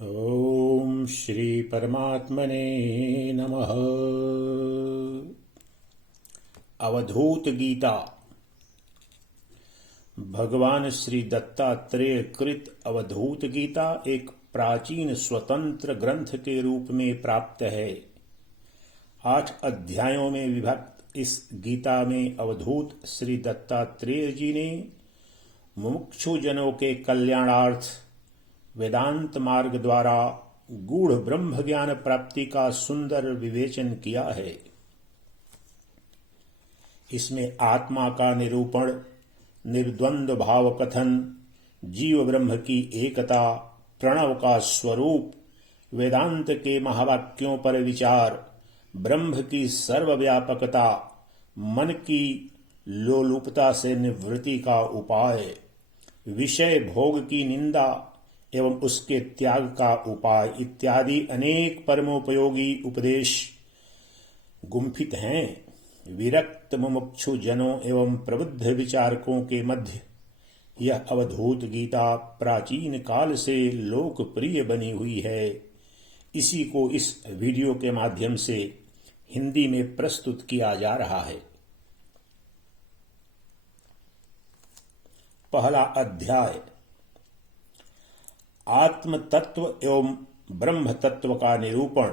ओम श्री परमात्मने नमः। अवधूत गीता भगवान श्री दत्तात्रेय कृत अवधूत गीता एक प्राचीन स्वतंत्र ग्रंथ के रूप में प्राप्त है। 8 अध्यायों में विभक्त इस गीता में अवधूत श्री दत्तात्रेय जी ने मुमुक्षुजनों के कल्याणार्थ वेदांत मार्ग द्वारा गूढ़ ब्रह्म ज्ञान प्राप्ति का सुंदर विवेचन किया है। इसमें आत्मा का निरूपण, निर्द्वंद्व भाव कथन, जीव ब्रह्म की एकता, प्रणव का स्वरूप, वेदांत के महावाक्यों पर विचार, ब्रह्म की सर्वव्यापकता, मन की लोलुपता से निवृत्ति का उपाय, विषय भोग की निंदा एवं उसके त्याग का उपाय इत्यादि अनेक परमोपयोगी उपदेश गुम्फित हैं। विरक्त मुमुक्षु जनों एवं प्रबुद्ध विचारकों के मध्य यह अवधूत गीता प्राचीन काल से लोकप्रिय बनी हुई है। इसी को इस वीडियो के माध्यम से हिंदी में प्रस्तुत किया जा रहा है। पहला अध्याय आत्म तत्व एवं ब्रह्म तत्व का निरूपण,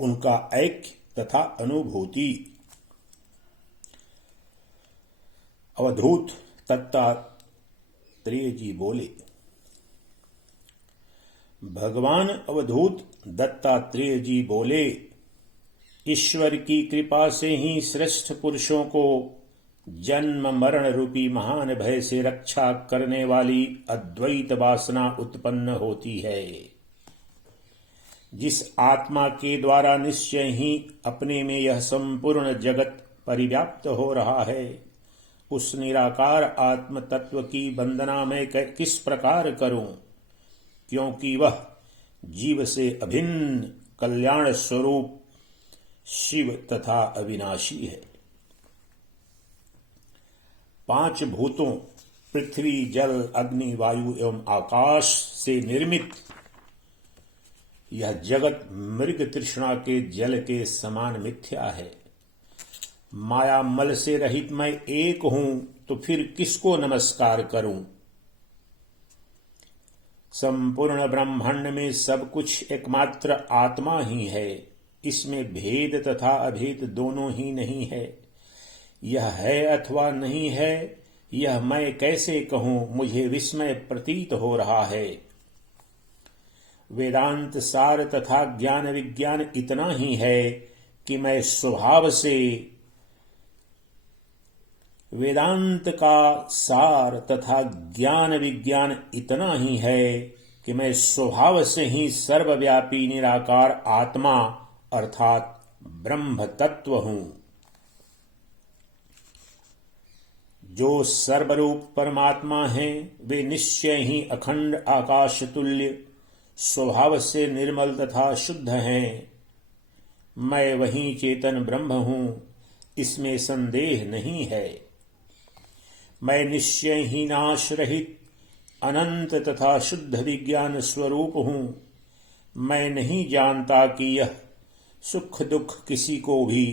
उनका ऐक्य तथा अनुभूति। अवधूत दत्तात्रेय जी बोले। भगवान अवधूत दत्तात्रेय जी बोले, ईश्वर की कृपा से ही श्रेष्ठ पुरुषों को जन्म मरण रूपी महान भय से रक्षा करने वाली अद्वैत वासना उत्पन्न होती है। जिस आत्मा के द्वारा निश्चय ही अपने में यह संपूर्ण जगत परिव्याप्त हो रहा है, उस निराकार आत्म तत्व की वंदना मैं किस प्रकार करूं, क्योंकि वह जीव से अभिन्न कल्याण स्वरूप शिव तथा अविनाशी है। 5 भूतों पृथ्वी, जल, अग्नि, वायु एवं आकाश से निर्मित यह जगत मृग तृष्णा के जल के समान मिथ्या है। माया मल से रहित मैं एक हूं, तो फिर किसको नमस्कार करूं। संपूर्ण ब्रह्मांड में सब कुछ एकमात्र आत्मा ही है। इसमें भेद तथा अभेद दोनों ही नहीं है। यह है अथवा नहीं है, यह मैं कैसे कहूं, मुझे विस्मय प्रतीत हो रहा है। वेदांत सार तथा ज्ञान विज्ञान इतना ही है कि मैं स्वभाव से वेदांत का सार तथा ज्ञान विज्ञान इतना ही है कि मैं स्वभाव से ही सर्वव्यापी निराकार आत्मा अर्थात ब्रह्म तत्व हूं। जो सर्वरूप परमात्मा हैं, वे निश्चय ही अखंड आकाश तुल्य स्वभाव से निर्मल तथा शुद्ध हैं। मैं वही चेतन ब्रह्म हूं, इसमें संदेह नहीं है। मैं निश्चय ही नाश रहित अनंत तथा शुद्ध विज्ञान स्वरूप हूं। मैं नहीं जानता कि यह सुख दुख किसी को भी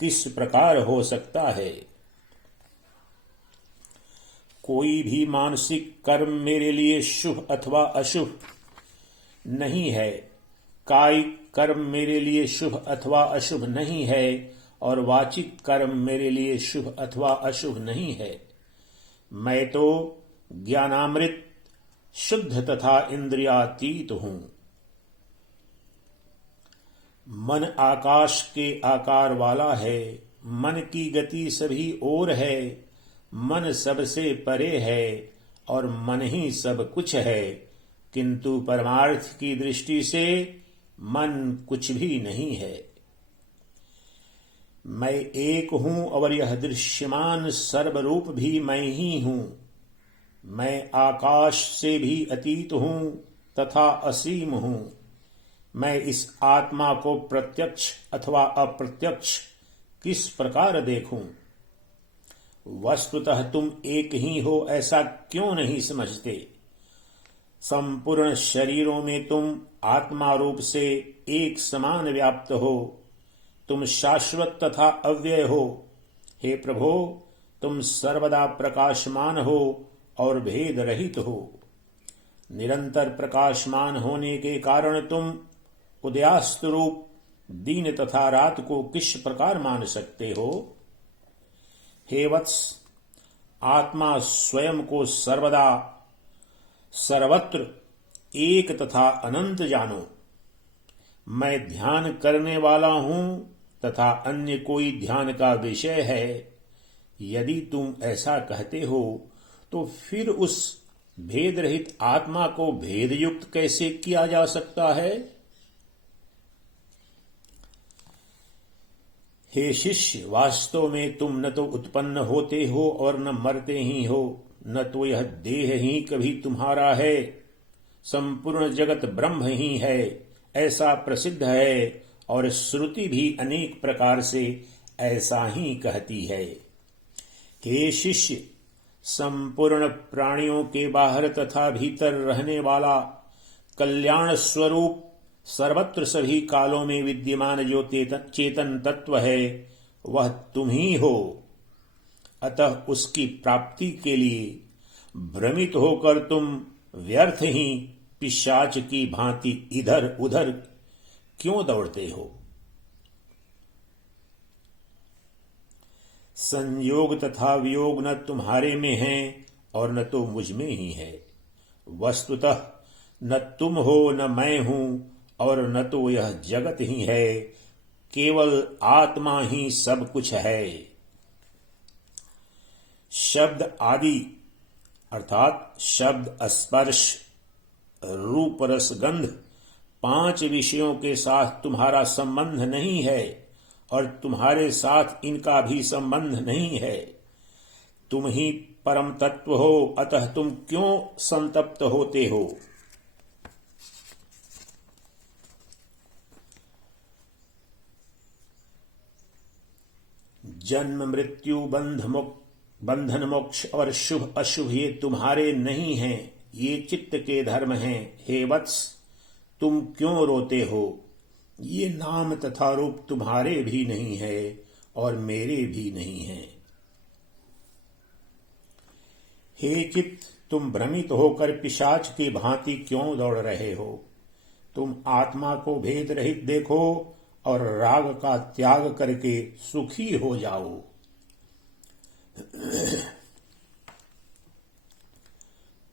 किस प्रकार हो सकता है। कोई भी मानसिक कर्म मेरे लिए शुभ अथवा अशुभ नहीं है। कायिक कर्म मेरे लिए शुभ अथवा अशुभ नहीं है और वाचिक कर्म मेरे लिए शुभ अथवा अशुभ नहीं है। मैं तो ज्ञानामृत शुद्ध तथा इंद्रियातीत हूं। मन आकाश के आकार वाला है। मन की गति सभी ओर है। मन सबसे परे है और मन ही सब कुछ है, किंतु परमार्थ की दृष्टि से मन कुछ भी नहीं है। मैं एक हूं और यह दृश्यमान सर्वरूप भी मैं ही हूं। मैं आकाश से भी अतीत हूं तथा असीम हूं। मैं इस आत्मा को प्रत्यक्ष अथवा अप्रत्यक्ष किस प्रकार देखूं। वस्तुतः तुम एक ही हो ऐसा क्यों नहीं समझते। संपूर्ण शरीरों में तुम आत्मा रूप से एक समान व्याप्त हो। तुम शाश्वत तथा अव्यय हो। हे प्रभो, तुम सर्वदा प्रकाशमान हो और भेद रहित हो। निरंतर प्रकाशमान होने के कारण तुम उदयास्त रूप दिन तथा रात को किस प्रकार मान सकते हो? हे वत्स, आत्मा स्वयं को सर्वदा सर्वत्र एक तथा अनंत जानो। मैं ध्यान करने वाला हूं तथा अन्य कोई ध्यान का विषय है। यदि तुम ऐसा कहते हो तो फिर उस भेद रहित आत्मा को भेद युक्त कैसे किया जा सकता है? हे शिष्य, वास्तव में तुम न तो उत्पन्न होते हो और न मरते ही हो, न तो यह देह ही कभी तुम्हारा है। संपूर्ण जगत ब्रह्म ही है, ऐसा प्रसिद्ध है और श्रुति भी अनेक प्रकार से ऐसा ही कहती है। हे शिष्य, संपूर्ण प्राणियों के बाहर तथा भीतर रहने वाला कल्याण स्वरूप सर्वत्र सभी कालों में विद्यमान जो चेतन तत्व है वह तुम ही हो। अतः उसकी प्राप्ति के लिए भ्रमित होकर तुम व्यर्थ ही पिशाच की भांति इधर उधर क्यों दौड़ते हो? संयोग तथा वियोग न तुम्हारे में है और न तो मुझ में ही है। वस्तुतः न तुम हो न मैं हूं और न तो यह जगत ही है, केवल आत्मा ही सब कुछ है। शब्द आदि अर्थात शब्द, स्पर्श, रूप, रस, गंध 5 विषयों के साथ तुम्हारा संबंध नहीं है और तुम्हारे साथ इनका भी संबंध नहीं है। तुम ही परम तत्व हो, अतः तुम क्यों संतप्त होते हो? जन्म, मृत्यु, बंधन, मोक्ष और शुभ अशुभ ये तुम्हारे नहीं हैं, ये चित्त के धर्म हैं। हे वत्स, तुम क्यों रोते हो? ये नाम तथा रूप तुम्हारे भी नहीं है और मेरे भी नहीं है। हे चित्त, तुम भ्रमित होकर पिशाच की भांति क्यों दौड़ रहे हो? तुम आत्मा को भेद रहित देखो और राग का त्याग करके सुखी हो जाओ।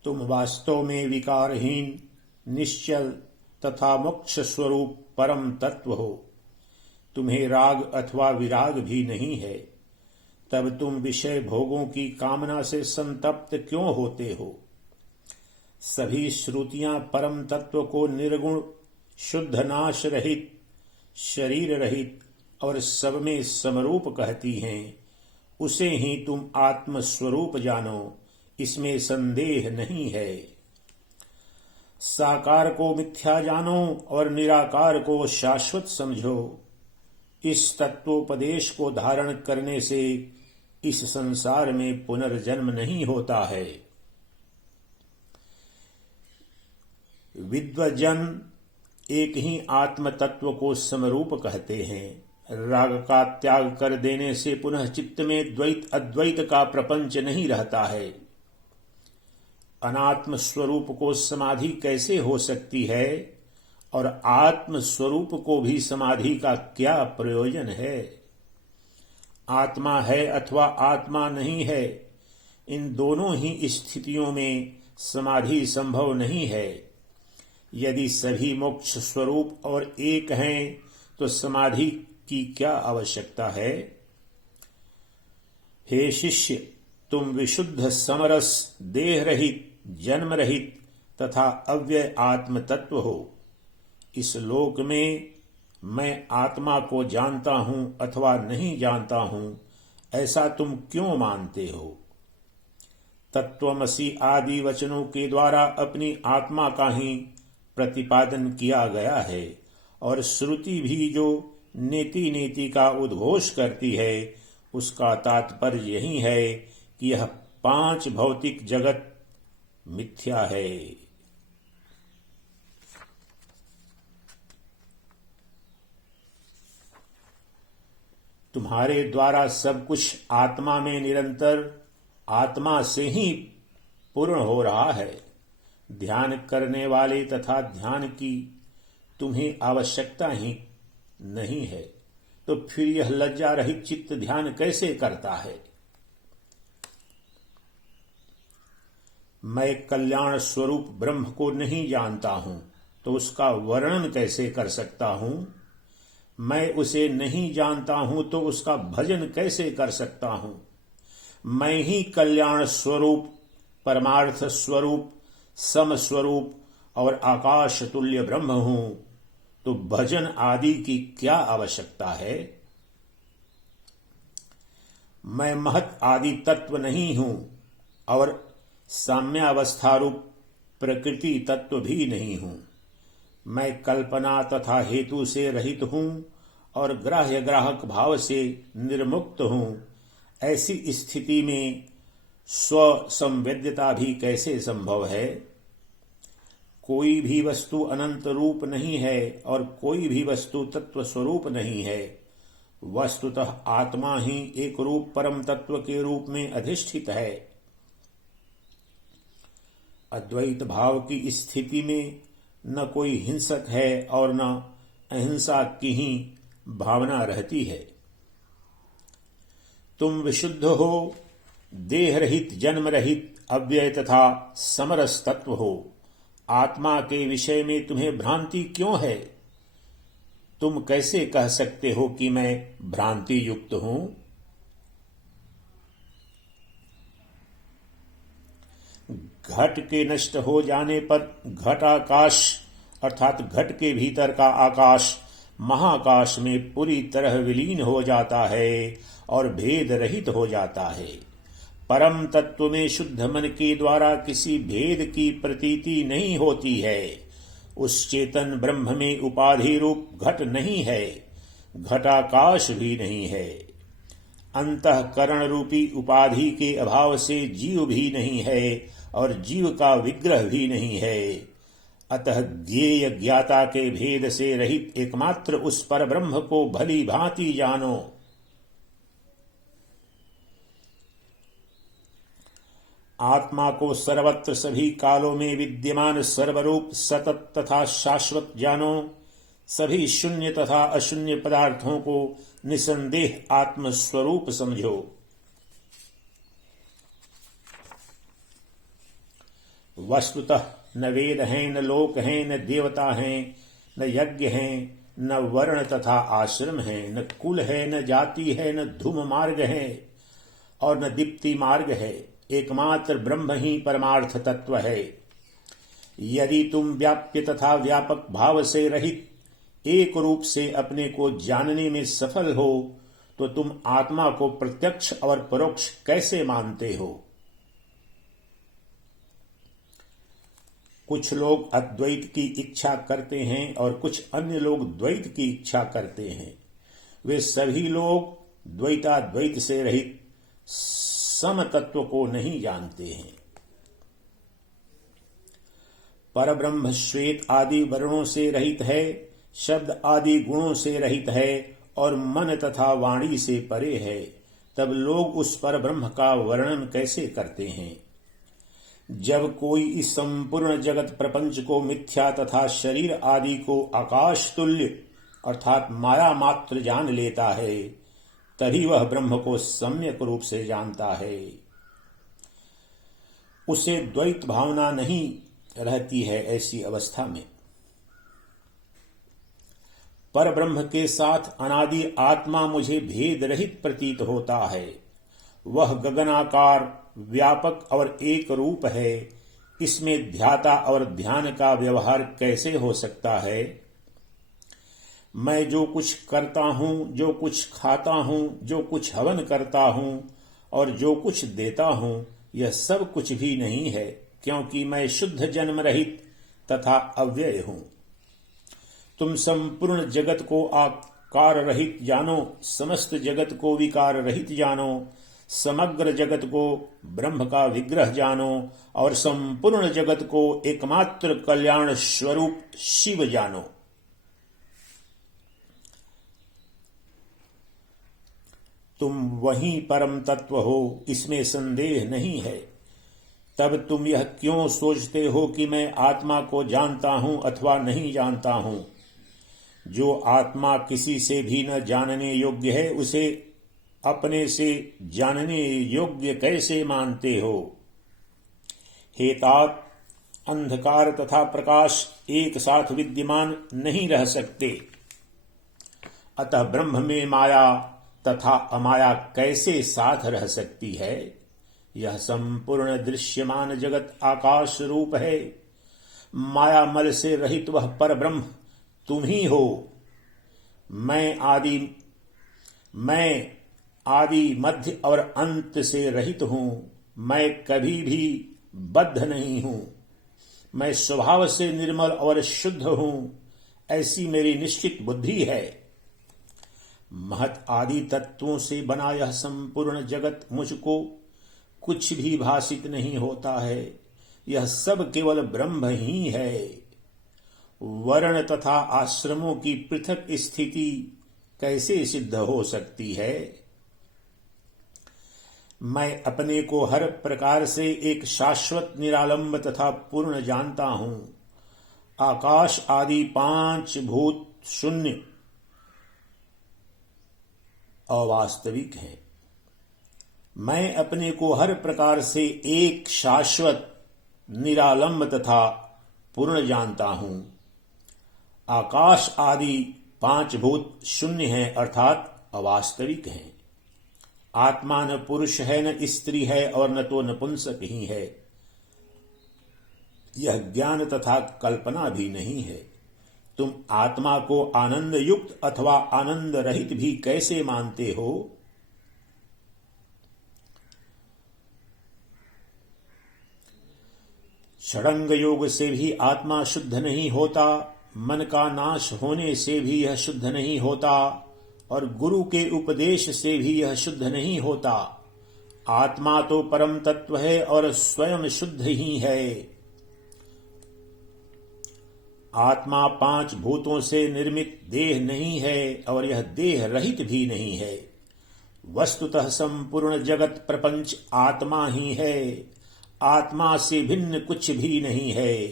तुम वास्तव में विकारहीन, निश्चल तथा मोक्ष स्वरूप परम तत्व हो। तुम्हें राग अथवा विराग भी नहीं है, तब तुम विषय भोगों की कामना से संतप्त क्यों होते हो? सभी श्रुतियां परम तत्व को निर्गुण, शुद्ध, नाश रहित, शरीर रहित और सब में समरूप कहती हैं। उसे ही तुम आत्म स्वरूप जानो, इसमें संदेह नहीं है। साकार को मिथ्या जानो और निराकार को शाश्वत समझो। इस तत्वोपदेश को धारण करने से इस संसार में पुनर्जन्म नहीं होता है। विद्वजन एक ही आत्म तत्व को समरूप कहते हैं। राग का त्याग कर देने से पुनः चित्त में द्वैत अद्वैत का प्रपंच नहीं रहता है। अनात्म स्वरूप को समाधि कैसे हो सकती है और आत्म स्वरूप को भी समाधि का क्या प्रयोजन है? आत्मा है अथवा आत्मा नहीं है, इन दोनों ही स्थितियों में समाधि संभव नहीं है। यदि सभी मोक्ष स्वरूप और एक हैं तो समाधि की क्या आवश्यकता है? हे शिष्य, तुम विशुद्ध समरस, देह रहित, जन्म रहित तथा अव्यय आत्म तत्व हो। इस लोक में मैं आत्मा को जानता हूं अथवा नहीं जानता हूं, ऐसा तुम क्यों मानते हो? तत्वमसि आदि वचनों के द्वारा अपनी आत्मा का ही प्रतिपादन किया गया है और श्रुति भी जो नेति नेति का उद्घोष करती है उसका तात्पर्य यही है कि यह 5 भौतिक जगत मिथ्या है। तुम्हारे द्वारा सब कुछ आत्मा में निरंतर आत्मा से ही पूर्ण हो रहा है। ध्यान करने वाले तथा ध्यान की तुम्हें आवश्यकता ही नहीं है, तो फिर यह लज्जा रहित चित्त ध्यान कैसे करता है? मैं कल्याण स्वरूप ब्रह्म को नहीं जानता हूं, तो उसका वर्णन कैसे कर सकता हूं? मैं उसे नहीं जानता हूं, तो उसका भजन कैसे कर सकता हूं? मैं ही कल्याण स्वरूप, परमार्थ स्वरूप, सम स्वरूप और आकाश तुल्य ब्रह्म हूं, तो भजन आदि की क्या आवश्यकता है? मैं महत आदि तत्व नहीं हूं और साम्यावस्था रूप प्रकृति तत्व भी नहीं हूं। मैं कल्पना तथा हेतु से रहित हूं और ग्राह्य ग्राहक भाव से निर्मुक्त हूं। ऐसी स्थिति में स्व संवेद्यता भी कैसे संभव है? कोई भी वस्तु अनंत रूप नहीं है और कोई भी वस्तु तत्व स्वरूप नहीं है। वस्तुतः आत्मा ही एक रूप परम तत्व के रूप में अधिष्ठित है। अद्वैत भाव की स्थिति में न कोई हिंसक है और न अहिंसा की ही भावना रहती है। तुम विशुद्ध हो, देह रहित, जन्म रहित, अव्यय तथा समरस तत्व हो। आत्मा के विषय में तुम्हें भ्रांति क्यों है? तुम कैसे कह सकते हो कि मैं भ्रांति युक्त हूं? घट के नष्ट हो जाने पर घटाकाश अर्थात घट के भीतर का आकाश महाकाश में पूरी तरह विलीन हो जाता है और भेद रहित हो जाता है। परम तत्व में शुद्ध मन के द्वारा किसी भेद की प्रतीति नहीं होती है। उस चेतन ब्रह्म में उपाधि रूप घट नहीं है, घटाकाश भी नहीं है। अंतःकरण रूपी उपाधि के अभाव से जीव भी नहीं है और जीव का विग्रह भी नहीं है। अतः ज्ञेय ज्ञाता के भेद से रहित एकमात्र उस पर ब्रह्म को भली भांति जानो। आत्मा को सर्वत्र सभी कालों में विद्यमान सर्वरूप सतत तथा शाश्वत जानो। सभी शून्य तथा अशून्य पदार्थों को निसंदेह आत्म स्वरूप समझो। वस्तुतः न वेद हैं, न लोक हैं, न देवता हैं, न यज्ञ हैं, न वर्ण तथा आश्रम है, न कुल है, न जाति है, न धूम मार्ग है और न दीप्ति मार्ग है। एकमात्र ब्रह्म ही परमार्थ तत्व है। यदि तुम व्याप्य तथा व्यापक भाव से रहित एक रूप से अपने को जानने में सफल हो, तो तुम आत्मा को प्रत्यक्ष और परोक्ष कैसे मानते हो? कुछ लोग अद्वैत की इच्छा करते हैं और कुछ अन्य लोग द्वैत की इच्छा करते हैं। वे सभी लोग द्वैताद्वैत से रहित सम तत्व को नहीं जानते हैं। परब्रह्म श्वेत आदि वर्णों से रहित है, शब्द आदि गुणों से रहित है और मन तथा वाणी से परे है। तब लोग उस पर ब्रह्म का वर्णन कैसे करते हैं? जब कोई इस संपूर्ण जगत प्रपंच को मिथ्या तथा शरीर आदि को आकाश तुल्य अर्थात माया मात्र जान लेता है, तभी वह ब्रह्म को सम्यक रूप से जानता है। उसे द्वैत भावना नहीं रहती है। ऐसी अवस्था में पर ब्रह्म के साथ अनादि आत्मा मुझे भेद रहित प्रतीत होता है। वह गगनाकार, व्यापक और एक रूप है। इसमें ध्याता और ध्यान का व्यवहार कैसे हो सकता है? मैं जो कुछ करता हूं, जो कुछ खाता हूं, जो कुछ हवन करता हूं और जो कुछ देता हूं, यह सब कुछ भी नहीं है, क्योंकि मैं शुद्ध जन्म रहित तथा अव्यय हूं। तुम संपूर्ण जगत को आकार रहित जानो, समस्त जगत को विकार रहित जानो, समग्र जगत को ब्रह्म का विग्रह जानो और संपूर्ण जगत को एकमात्र कल्याण स्वरूप शिव जानो। तुम वही परम तत्व हो, इसमें संदेह नहीं है। तब तुम यह क्यों सोचते हो कि मैं आत्मा को जानता हूं अथवा नहीं जानता हूं? जो आत्मा किसी से भी न जानने योग्य है, उसे अपने से जानने योग्य कैसे मानते हो? हे तात, अंधकार तथा प्रकाश एक साथ विद्यमान नहीं रह सकते, अतः ब्रह्म में माया तथा अमाया कैसे साथ रह सकती है? यह संपूर्ण दृश्यमान जगत आकाश रूप है। माया मल से रहित वह पर ब्रह्म तुम ही हो। मैं आदि मध्य और अंत से रहित हूं। मैं कभी भी बद्ध नहीं हूं। मैं स्वभाव से निर्मल और शुद्ध हूं, ऐसी मेरी निश्चित बुद्धि है। महत आदि तत्वों से बना यह संपूर्ण जगत मुझको कुछ भी भाषित नहीं होता है। यह सब केवल ब्रह्म ही है। वर्ण तथा आश्रमों की पृथक स्थिति कैसे सिद्ध हो सकती है? मैं अपने को हर प्रकार से एक शाश्वत निरालंब तथा पूर्ण जानता हूं। आकाश आदि 5 भूत शून्य अवास्तविक है। मैं अपने को हर प्रकार से एक शाश्वत निरालंब तथा पूर्ण जानता हूं। आकाश आदि 5 भूत शून्य हैं, अर्थात अवास्तविक हैं। आत्मा न पुरुष है, न स्त्री है, और न तो नपुंसक ही है। यह ज्ञान तथा कल्पना भी नहीं है। तुम आत्मा को आनंद युक्त अथवा आनंद रहित भी कैसे मानते हो? षडंग योग से भी आत्मा शुद्ध नहीं होता। मन का नाश होने से भी यह शुद्ध नहीं होता, और गुरु के उपदेश से भी यह शुद्ध नहीं होता। आत्मा तो परम तत्व है और स्वयं शुद्ध ही है। आत्मा 5 भूतों से निर्मित देह नहीं है, और यह देह रहित भी नहीं है। वस्तुतः संपूर्ण जगत प्रपंच आत्मा ही है। आत्मा से भिन्न कुछ भी नहीं है।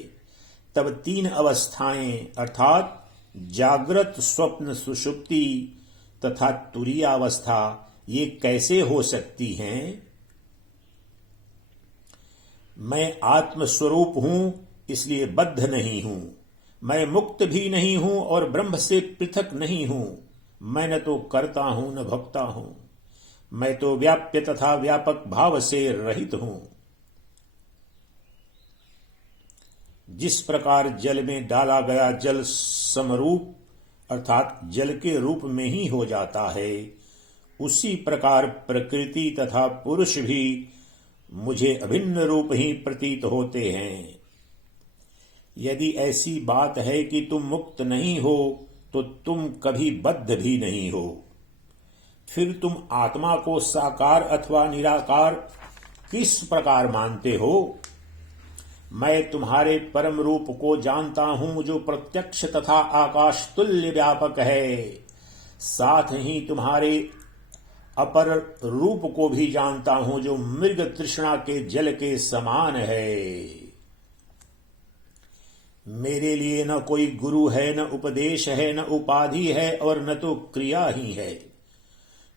तब 3 अवस्थाएं, अर्थात जागृत, स्वप्न, सुषुप्ति तथा तुरीयावस्था, ये कैसे हो सकती हैं? मैं आत्मस्वरूप हूं, इसलिए बद्ध नहीं हूं। मैं मुक्त भी नहीं हूं और ब्रह्म से पृथक नहीं हूं। मैं न तो करता हूं न भोगता हूं। मैं तो व्याप्य तथा व्यापक भाव से रहित हूं। जिस प्रकार जल में डाला गया जल समरूप अर्थात जल के रूप में ही हो जाता है, उसी प्रकार प्रकृति तथा पुरुष भी मुझे अभिन्न रूप ही प्रतीत होते हैं। यदि ऐसी बात है कि तुम मुक्त नहीं हो, तो तुम कभी बद्ध भी नहीं हो। फिर तुम आत्मा को साकार अथवा निराकार किस प्रकार मानते हो? मैं तुम्हारे परम रूप को जानता हूं, जो प्रत्यक्ष तथा आकाश तुल्य व्यापक है। साथ ही तुम्हारे अपर रूप को भी जानता हूं, जो मृग तृष्णा के जल के समान है। मेरे लिए न कोई गुरु है, न उपदेश है, न उपाधि है, और न तो क्रिया ही है।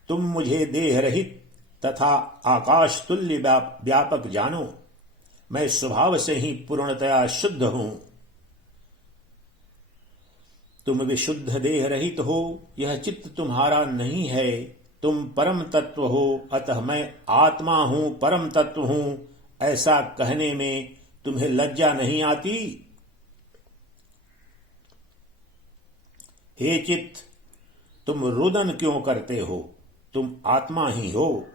तुम मुझे देह रहित तथा आकाश तुल्य व्यापक जानो। मैं स्वभाव से ही पूर्णतया शुद्ध हूं। तुम विशुद्ध देह रहित हो। यह चित्त तुम्हारा नहीं है। तुम परम तत्व हो, अतः मैं आत्मा हूं, परम तत्व हूं, ऐसा कहने में तुम्हें लज्जा नहीं आती? हे चित्त, तुम रुदन क्यों करते हो? तुम आत्मा ही हो।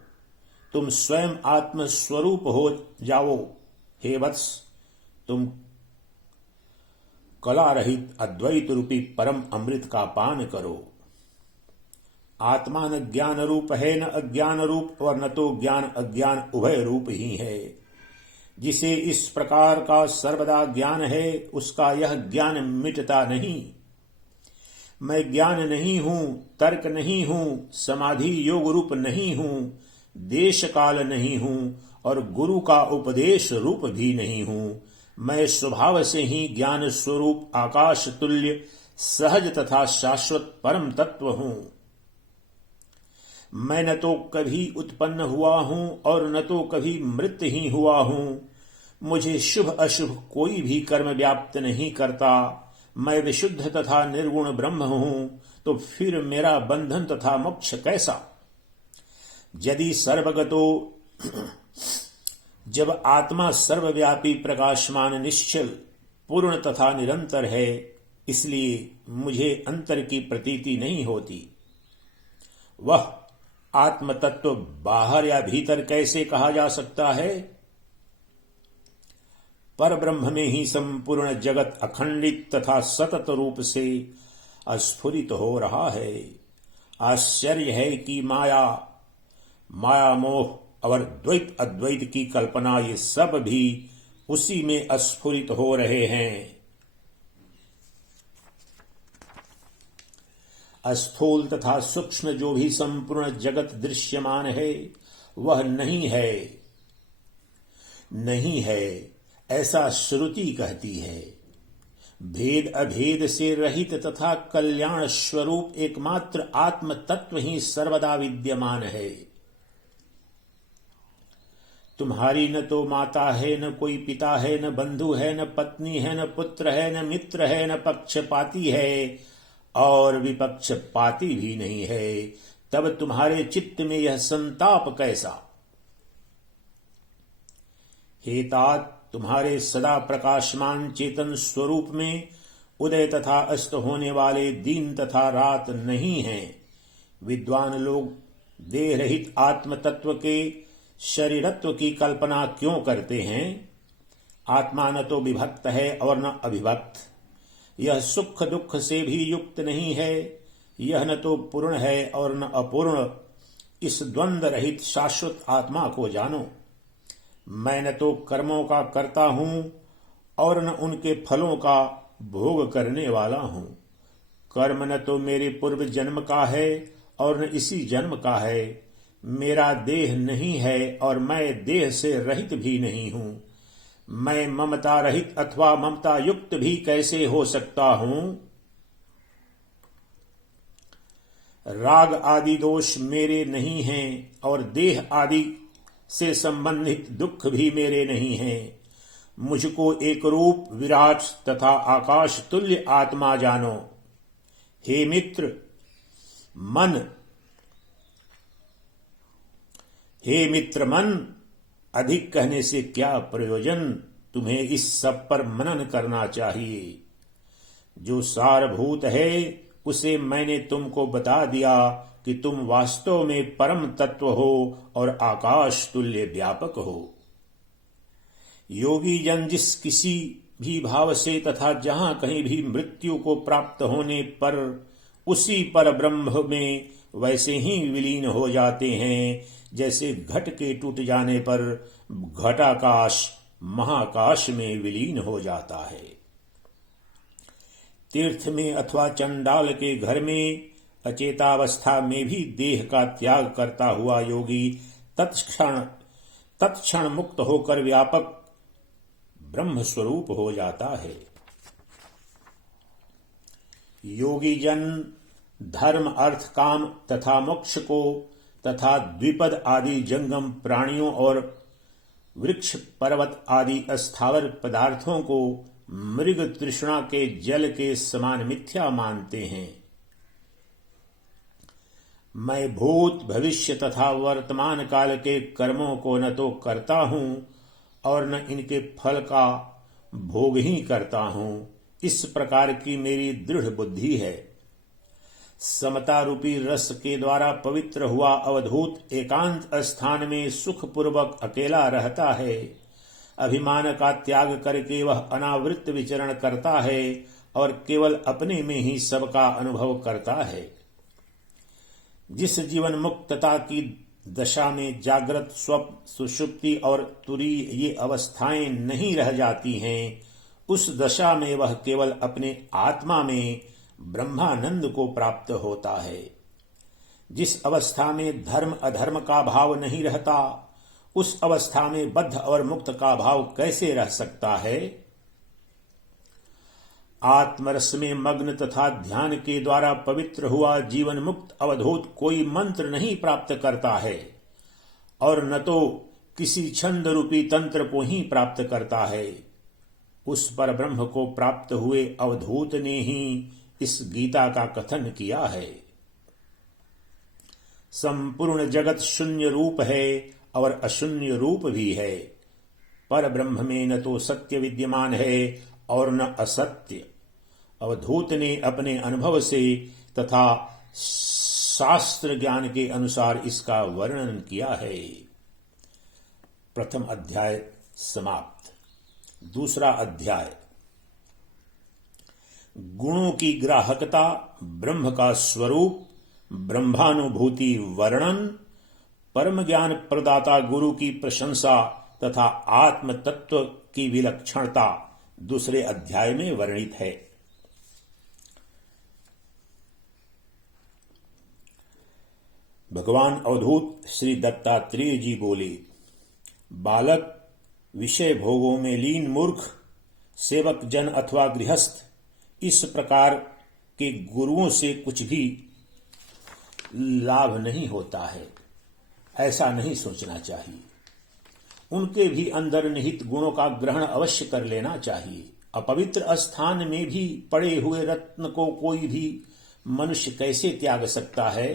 तुम स्वयं आत्म स्वरूप हो जाओ। हे वत्स, तुम कला रहित अद्वैत रूपी परम अमृत का पान करो। आत्मा न ज्ञान रूप है, न अज्ञान रूप, और न तो ज्ञान अज्ञान उभय रूप ही है। जिसे इस प्रकार का सर्वदा ज्ञान है, उसका यह ज्ञान मिटता नहीं। मैं ज्ञान नहीं हूं, तर्क नहीं हूं, समाधि योग रूप नहीं हूं, देश काल नहीं हूं और गुरु का उपदेश रूप भी नहीं हूं। मैं स्वभाव से ही ज्ञान स्वरूप आकाश तुल्य सहज तथा शाश्वत परम तत्व हूं। मैं न तो कभी उत्पन्न हुआ हूं और न तो कभी मृत ही हुआ हूं। मुझे शुभ अशुभ कोई भी कर्म व्याप्त नहीं करता। मैं विशुद्ध तथा निर्गुण ब्रह्म हूं, तो फिर मेरा बंधन तथा मोक्ष कैसा? यदि सर्वगतो जब आत्मा सर्वव्यापी प्रकाशमान निश्चल पूर्ण तथा निरंतर है, इसलिए मुझे अंतर की प्रतीति नहीं होती। वह आत्म तत्व बाहर या भीतर कैसे कहा जा सकता है? पर ब्रह्म में ही संपूर्ण जगत अखंडित तथा सतत रूप से स्फुरित हो रहा है। आश्चर्य है कि माया मोह और द्वैत अद्वैत की कल्पना ये सब भी उसी में स्फुरित हो रहे हैं। स्थूल तथा सूक्ष्म जो भी संपूर्ण जगत दृश्यमान है, वह नहीं है ऐसा श्रुति कहती है। भेद अभेद से रहित तथा कल्याण स्वरूप एकमात्र आत्म तत्व ही सर्वदा विद्यमान है। तुम्हारी न तो माता है, न कोई पिता है, न बंधु है, न पत्नी है, न पुत्र है, न मित्र है, न पक्षपाती है और विपक्षपाती भी नहीं है। तब तुम्हारे चित्त में यह संताप कैसा? हे तात, तुम्हारे सदा प्रकाशमान चेतन स्वरूप में उदय तथा अस्त होने वाले दिन तथा रात नहीं हैं। विद्वान लोग देह रहित आत्म तत्व के शरीरत्व की कल्पना क्यों करते हैं? आत्मा न तो विभक्त है और न अभिभक्त। यह सुख दुख से भी युक्त नहीं है। यह न तो पूर्ण है और न अपूर्ण। इस द्वंद्व रहित शाश्वत आत्मा को जानो। मैं न तो कर्मों का कर्ता हूं और न उनके फलों का भोग करने वाला हूं। कर्म न तो मेरे पूर्व जन्म का है और न इसी जन्म का है। मेरा देह नहीं है और मैं देह से रहित भी नहीं हूं। मैं ममता रहित अथवा ममता युक्त भी कैसे हो सकता हूं? राग आदि दोष मेरे नहीं हैं और देह आदि से संबंधित दुख भी मेरे नहीं हैं। मुझको एक रूप विराट तथा आकाश तुल्य आत्मा जानो। हे मित्र मन, अधिक कहने से क्या प्रयोजन? तुम्हें इस सब पर मनन करना चाहिए। जो सारभूत है उसे मैंने तुमको बता दिया कि तुम वास्तव में परम तत्व हो और आकाश तुल्य व्यापक हो। योगी जन जिस किसी भी भाव से तथा जहां कहीं भी मृत्यु को प्राप्त होने पर उसी पर ब्रह्म में वैसे ही विलीन हो जाते हैं जैसे घट के टूट जाने पर घटाकाश महाकाश में विलीन हो जाता है। तीर्थ में अथवा चंडाल के घर में अचेतावस्था में भी देह का त्याग करता हुआ योगी तत्क्षण मुक्त होकर व्यापक ब्रह्म स्वरूप हो जाता है। योगी जन धर्म अर्थ काम तथा मोक्ष को तथा द्विपद आदि जंगम प्राणियों और वृक्ष पर्वत आदि अस्थावर पदार्थों को मृग तृष्णा के जल के समान मिथ्या मानते हैं। मैं भूत भविष्य तथा वर्तमान काल के कर्मों को न तो करता हूं और न इनके फल का भोग ही करता हूं। इस प्रकार की मेरी दृढ़ बुद्धि है। समता रूपी रस के द्वारा पवित्र हुआ अवधूत एकांत स्थान में सुखपूर्वक अकेला रहता है। अभिमान का त्याग करके वह अनावृत विचरण करता है और केवल अपने में ही सबका अनुभव करता है। जिस जीवन मुक्तता की दशा में जागृत, स्वप्न, सुषुप्ति और तुरीय ये अवस्थाएं नहीं रह जाती हैं, उस दशा में वह केवल अपने आत्मा में ब्रह्मानंद को प्राप्त होता है। जिस अवस्था में धर्म अधर्म का भाव नहीं रहता, उस अवस्था में बद्ध और मुक्त का भाव कैसे रह सकता है? आत्मरस में मग्न तथा ध्यान के द्वारा पवित्र हुआ जीवन मुक्त अवधूत कोई मंत्र नहीं प्राप्त करता है और न तो किसी छंद रूपी तंत्र को ही प्राप्त करता है। उस पर ब्रह्म को प्राप्त हुए अवधूत ने ही इस गीता का कथन किया है। संपूर्ण जगत शून्य रूप है और अशून्य रूप भी है। पर ब्रह्म में न तो सत्य विद्यमान है और न असत्य। अवधूत ने अपने अनुभव से तथा शास्त्र ज्ञान के अनुसार इसका वर्णन किया है। प्रथम अध्याय समाप्त। दूसरा अध्याय गुणों की ग्राहकता, ब्रह्म का स्वरूप, ब्रह्मानुभूति वर्णन, परम ज्ञान प्रदाता गुरु की प्रशंसा तथा आत्म तत्व की विलक्षणता दूसरे अध्याय में वर्णित है। भगवान अवधूत श्री दत्तात्रेय जी बोले, बालक, विषय भोगों में लीन मूर्ख, सेवक जन अथवा गृहस्थ इस प्रकार के गुरुओं से कुछ भी लाभ नहीं होता है, ऐसा नहीं सोचना चाहिए। उनके भी अंदर निहित गुणों का ग्रहण अवश्य कर लेना चाहिए। अपवित्र स्थान में भी पड़े हुए रत्न को कोई भी मनुष्य कैसे त्याग सकता है?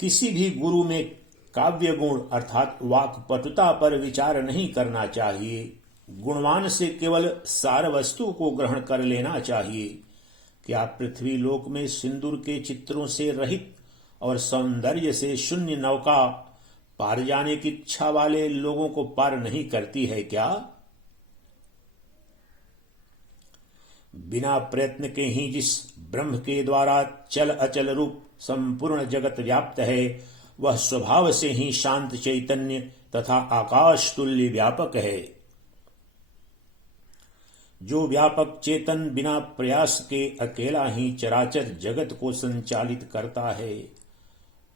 किसी भी गुरु में काव्य गुण अर्थात वाक्पटुता पर विचार नहीं करना चाहिए। गुणवान से केवल सार वस्तु को ग्रहण कर लेना चाहिए। क्या पृथ्वी लोक में सिंदूर के चित्रों से रहित और सौंदर्य से शून्य नौका पार जाने की इच्छा वाले लोगों को पार नहीं करती है क्या? बिना प्रयत्न के ही जिस ब्रह्म के द्वारा चल अचल रूप संपूर्ण जगत व्याप्त है, वह स्वभाव से ही शांत चैतन्य तथा आकाश तुल्य व्यापक है। जो व्यापक चेतन बिना प्रयास के अकेला ही चराचर जगत को संचालित करता है,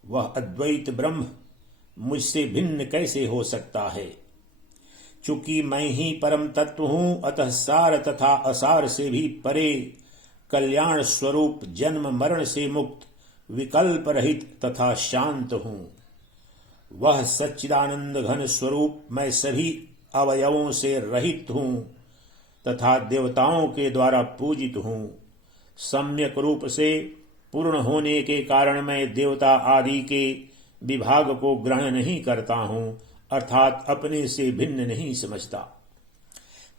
वह अद्वैत ब्रह्म मुझसे भिन्न कैसे हो सकता है? चूंकि मैं ही परम तत्व हूं, अतः सार तथा असार से भी परे, कल्याण स्वरूप, जन्म मरण से मुक्त, विकल्प रहित तथा शांत हूं। वह सच्चिदानंद घन स्वरूप मैं सभी अवयवों से रहित हूं तथा देवताओं के द्वारा पूजित हूं। सम्यक रूप से पूर्ण होने के कारण मैं देवता आदि के विभाग को ग्रहण नहीं करता हूं, अर्थात अपने से भिन्न नहीं समझता।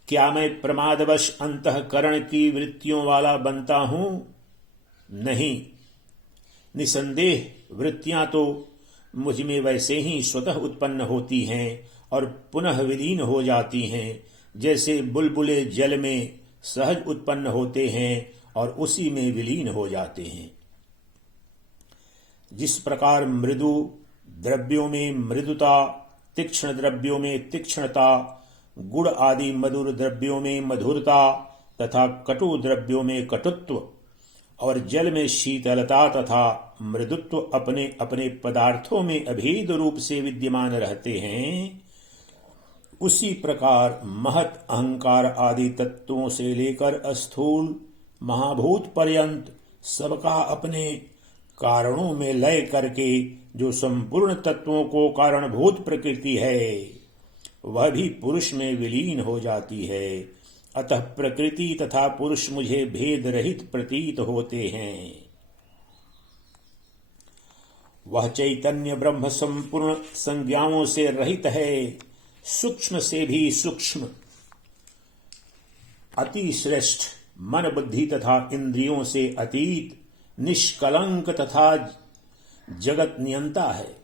क्या मैं प्रमादवश अंतःकरण की वृत्तियों वाला बनता हूं? नहीं। निसंदेह वृत्तियां तो मुझ में वैसे ही स्वतः उत्पन्न होती हैं और पुनः विलीन हो जाती हैं, जैसे बुलबुले जल में सहज उत्पन्न होते हैं और उसी में विलीन हो जाते हैं। जिस प्रकार मृदु द्रव्यों में मृदुता, तीक्ष्ण द्रव्यों में तीक्ष्णता, गुड़ आदि मधुर द्रव्यों में मधुरता तथा कटु द्रव्यों में कटुत्व और जल में शीतलता तथा मृदुत्व अपने अपने पदार्थों में अभेद रूप से विद्यमान रहते हैं, उसी प्रकार महत अहंकार आदि तत्वों से लेकर स्थूल महाभूत पर्यंत सबका अपने कारणों में लय करके जो संपूर्ण तत्वों को कारणभूत प्रकृति है, वह भी पुरुष में विलीन हो जाती है। अतः प्रकृति तथा पुरुष मुझे भेद रहित प्रतीत होते हैं। वह चैतन्य ब्रह्म संपूर्ण संज्ञाओं से रहित है, सूक्ष्म से भी सूक्ष्म, अति श्रेष्ठ, मन बुद्धि तथा इंद्रियों से अतीत, निष्कलंक तथा जगत नियंता है।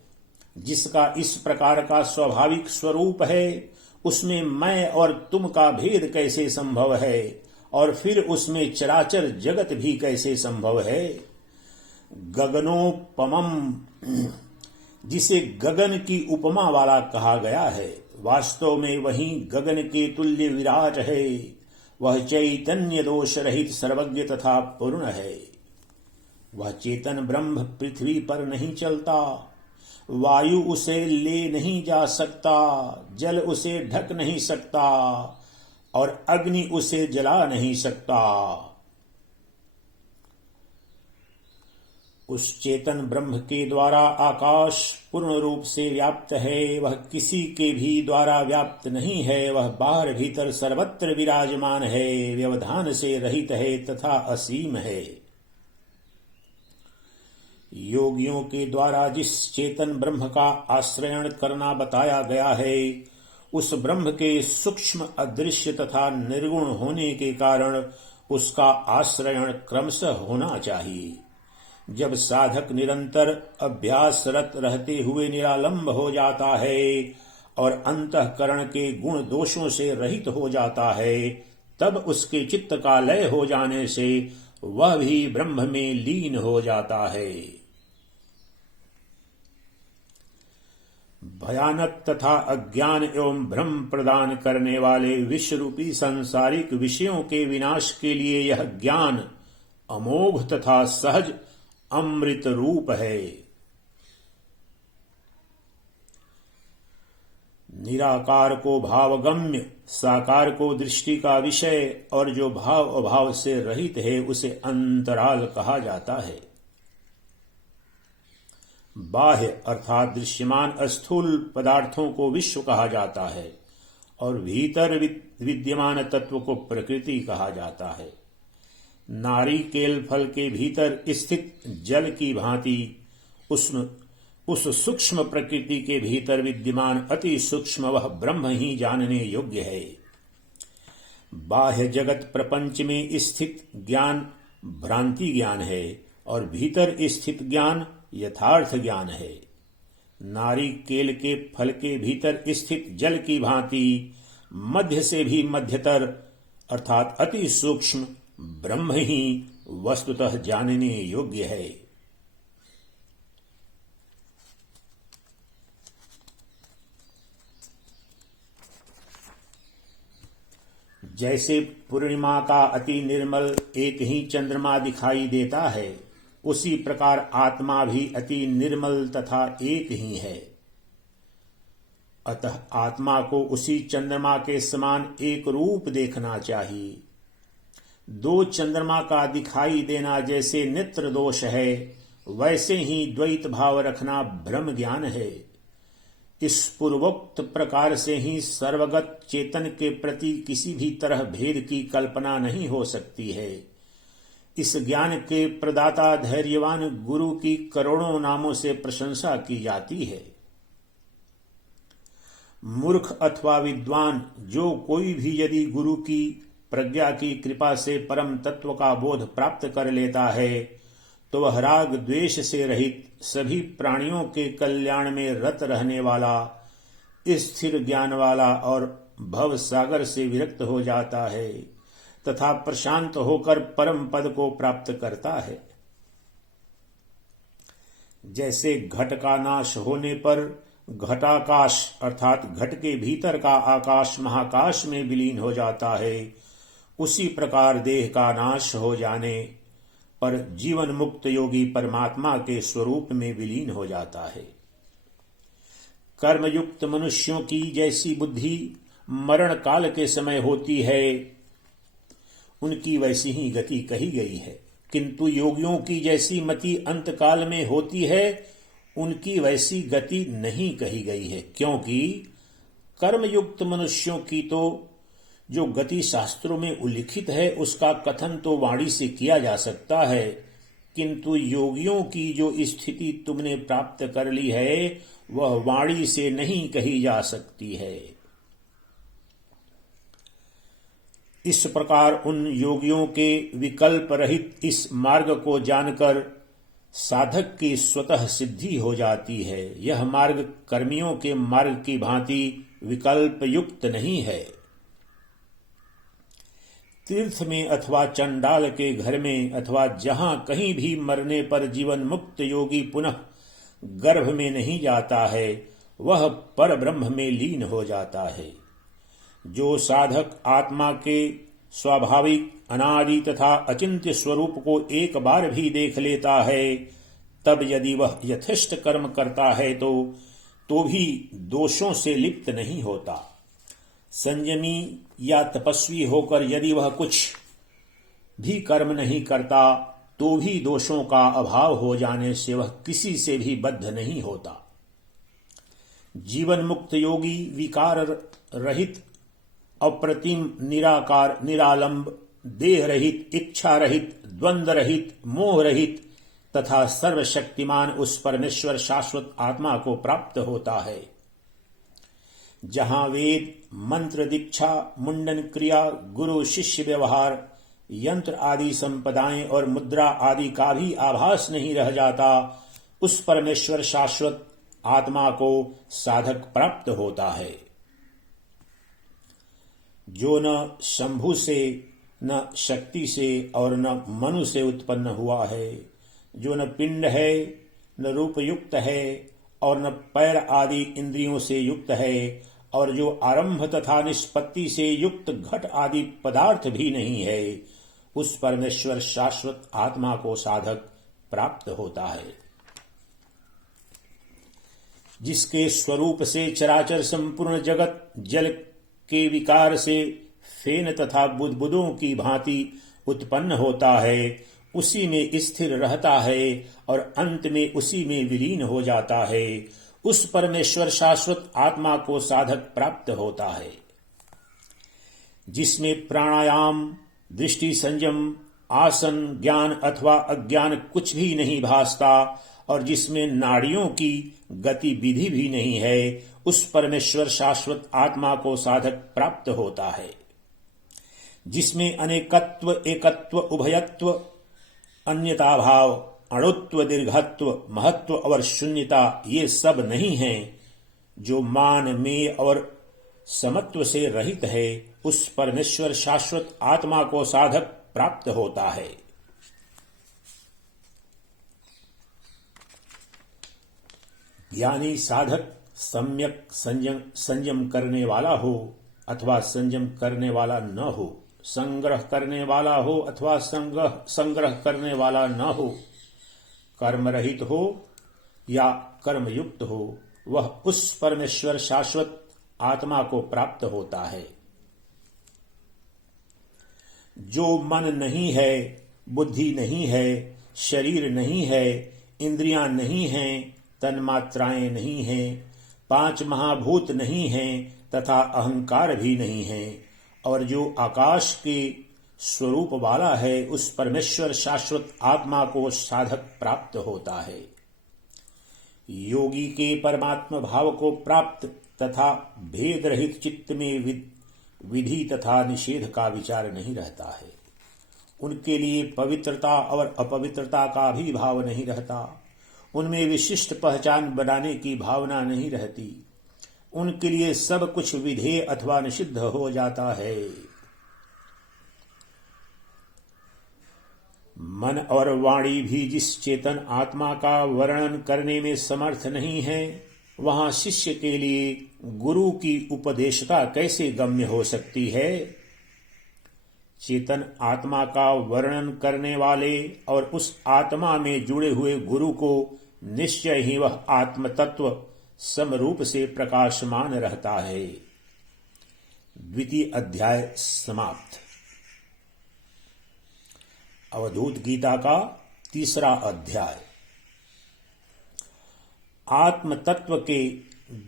जिसका इस प्रकार का स्वाभाविक स्वरूप है, उसमें मैं और तुम का भेद कैसे संभव है? और फिर उसमें चराचर जगत भी कैसे संभव है? गगनोपमम, जिसे गगन की उपमा वाला कहा गया है, वास्तव में वही गगन के तुल्य विराट है। वह चैतन्य दोष रहित सर्वज्ञ तथा पूर्ण है। वह चेतन ब्रह्म पृथ्वी पर नहीं चलता, वायु उसे ले नहीं जा सकता, जल उसे ढक नहीं सकता और अग्नि उसे जला नहीं सकता। उस चेतन ब्रह्म के द्वारा आकाश पूर्ण रूप से व्याप्त है। वह किसी के भी द्वारा व्याप्त नहीं है। वह बाहर भीतर सर्वत्र विराजमान है, व्यवधान से रहित है तथा असीम है। योगियों के द्वारा जिस चेतन ब्रह्म का आश्रयण करना बताया गया है, उस ब्रह्म के सूक्ष्म अदृश्य तथा निर्गुण होने के कारण उसका आश्रयण क्रमशः होना चाहिए। जब साधक निरंतर अभ्यासरत रहते हुए निरालंब हो जाता है और अंतःकरण के गुण दोषों से रहित हो जाता है, तब उसके चित्त का लय हो जाने से वह भी ब्रह्म में लीन हो जाता है। भयानक तथा अज्ञान एवं भ्रम प्रदान करने वाले विश्वरूपी सांसारिक विषयों के विनाश के लिए यह ज्ञान अमोघ तथा सहज अमृत रूप है। निराकार को भावगम्य, साकार को दृष्टि का विषय और जो भाव अभाव से रहित है उसे अंतराल कहा जाता है। बाह्य अर्थात दृश्यमान स्थूल पदार्थों को विश्व कहा जाता है और भीतर विद्यमान तत्व को प्रकृति कहा जाता है। नारिकेल फल के भीतर स्थित जल की भांति उस सूक्ष्म प्रकृति के भीतर विद्यमान अति सूक्ष्म वह ब्रह्म ही जानने योग्य है। बाह्य जगत प्रपंच में स्थित ज्ञान भ्रांति ज्ञान है और भीतर स्थित ज्ञान यथार्थ ज्ञान है। नारिकेल के फल के भीतर स्थित जल की भांति मध्य से भी मध्यतर अर्थात अति सूक्ष्म ब्रह्म ही वस्तुतः जानने योग्य है। जैसे पूर्णिमा का अति निर्मल एक ही चंद्रमा दिखाई देता है, उसी प्रकार आत्मा भी अति निर्मल तथा एक ही है। अतः आत्मा को उसी चंद्रमा के समान एक रूप देखना चाहिए। दो चंद्रमा का दिखाई देना जैसे नेत्र दोष है, वैसे ही द्वैत भाव रखना भ्रम ज्ञान है। इस पूर्वोक्त प्रकार से ही सर्वगत चेतन के प्रति किसी भी तरह भेद की कल्पना नहीं हो सकती है। इस ज्ञान के प्रदाता धैर्यवान गुरु की करोड़ों नामों से प्रशंसा की जाती है। मूर्ख अथवा विद्वान जो कोई भी यदि गुरु की प्रज्ञा की कृपा से परम तत्व का बोध प्राप्त कर लेता है, तो वह राग द्वेष से रहित सभी प्राणियों के कल्याण में रत रहने वाला, स्थिर ज्ञान वाला और भव सागर से विरक्त हो जाता है तथा प्रशांत होकर परम पद को प्राप्त करता है। जैसे घट का नाश होने पर घटाकाश अर्थात घट के भीतर का आकाश महाकाश में विलीन हो जाता है, उसी प्रकार देह का नाश हो जाने पर जीवन मुक्त योगी परमात्मा के स्वरूप में विलीन हो जाता है। कर्मयुक्त मनुष्यों की जैसी बुद्धि मरण काल के समय होती है, उनकी वैसी ही गति कही गई है, किंतु योगियों की जैसी मति अंत काल में होती है, उनकी वैसी गति नहीं कही गई है। क्योंकि कर्मयुक्त मनुष्यों की तो जो गति शास्त्रों में उल्लिखित है उसका कथन तो वाणी से किया जा सकता है, किंतु योगियों की जो स्थिति तुमने प्राप्त कर ली है वह वाणी से नहीं कही जा सकती है। इस प्रकार उन योगियों के विकल्प रहित इस मार्ग को जानकर साधक की स्वतः सिद्धि हो जाती है। यह मार्ग कर्मियों के मार्ग की भांति विकल्प युक्त नहीं है। तीर्थ में अथवा चंडाल के घर में अथवा जहां कहीं भी मरने पर जीवन मुक्त योगी पुनः गर्भ में नहीं जाता है, वह पर ब्रह्म में लीन हो जाता है। जो साधक आत्मा के स्वाभाविक अनादि तथा अचिंत्य स्वरूप को एक बार भी देख लेता है, तब यदि वह यथेष्ट कर्म करता है तो भी दोषों से लिप्त नहीं होता। संयमी या तपस्वी होकर यदि वह कुछ भी कर्म नहीं करता तो भी दोषों का अभाव हो जाने से वह किसी से भी बद्ध नहीं होता। जीवन मुक्त योगी विकार रहित, अप्रतिम, निराकार, निरालंब, देह रहित, इच्छा रहित, द्वंद्व रहित, मोह रहित तथा सर्वशक्तिमान उस परमेश्वर शाश्वत आत्मा को प्राप्त होता है। जहां वेद, मंत्र, दीक्षा, मुंडन क्रिया, गुरु शिष्य व्यवहार, यंत्र आदि संपदाएं और मुद्रा आदि का भी आभास नहीं रह जाता, उस परमेश्वर शाश्वत आत्मा को साधक प्राप्त होता है। जो न शंभु से, न शक्ति से और न मनु से उत्पन्न हुआ है, जो न पिंड है, न रूप युक्त है और न पैर आदि इंद्रियों से युक्त है, और जो आरंभ तथा निष्पत्ति से युक्त घट आदि पदार्थ भी नहीं है, उस परमेश्वर शाश्वत आत्मा को साधक प्राप्त होता है। जिसके स्वरूप से चराचर संपूर्ण जगत जल के विकार से फेन तथा बुदबुदों की भांति उत्पन्न होता है, उसी में स्थिर रहता है और अंत में उसी में विलीन हो जाता है, उस परमेश्वर शाश्वत आत्मा को साधक प्राप्त होता है। जिसमें प्राणायाम, दृष्टि, संयम, आसन, ज्ञान अथवा अज्ञान कुछ भी नहीं भासता और जिसमें नाड़ियों की गतिविधि भी नहीं है, उस परमेश्वर शाश्वत आत्मा को साधक प्राप्त होता है। जिसमें अनेकत्व, एकत्व, उभयत्व, अन्यता भाव, अणुत्व, दीर्घत्व, महत्व और शून्यता ये सब नहीं हैं, जो मान, मेय और समत्व से रहित है, उस परमेश्वर शाश्वत आत्मा को साधक प्राप्त होता है। यानी साधक सम्यक संयम करने वाला हो अथवा संयम करने वाला न हो, संग्रह करने वाला हो अथवा संग्रह करने वाला न हो, कर्म रहित हो या कर्म युक्त हो, वह उस परमेश्वर शाश्वत आत्मा को प्राप्त होता है। जो मन नहीं है, बुद्धि नहीं है, शरीर नहीं है, इंद्रियां नहीं हैं, तन्मात्राएं नहीं हैं, 5 महाभूत नहीं हैं तथा अहंकार भी नहीं है, और जो आकाश के स्वरूप वाला है, उस परमेश्वर शाश्वत आत्मा को साधक प्राप्त होता है। योगी के परमात्मा भाव को प्राप्त तथा भेद रहित चित्त में विधि तथा निषेध का विचार नहीं रहता है। उनके लिए पवित्रता और अपवित्रता का भी भाव नहीं रहता। उनमें विशिष्ट पहचान बनाने की भावना नहीं रहती। उनके लिए सब कुछ विधेय अथवा निषिद्ध हो जाता है। मन और वाणी भी जिस चेतन आत्मा का वर्णन करने में समर्थ नहीं है, वहां शिष्य के लिए गुरु की उपदेशता कैसे गम्य हो सकती है। चेतन आत्मा का वर्णन करने वाले और उस आत्मा में जुड़े हुए गुरु को निश्चय ही वह आत्म तत्व समरूप से प्रकाशमान रहता है। द्वितीय अध्याय समाप्त। अवधूत गीता का 3रा अध्याय। आत्म तत्व के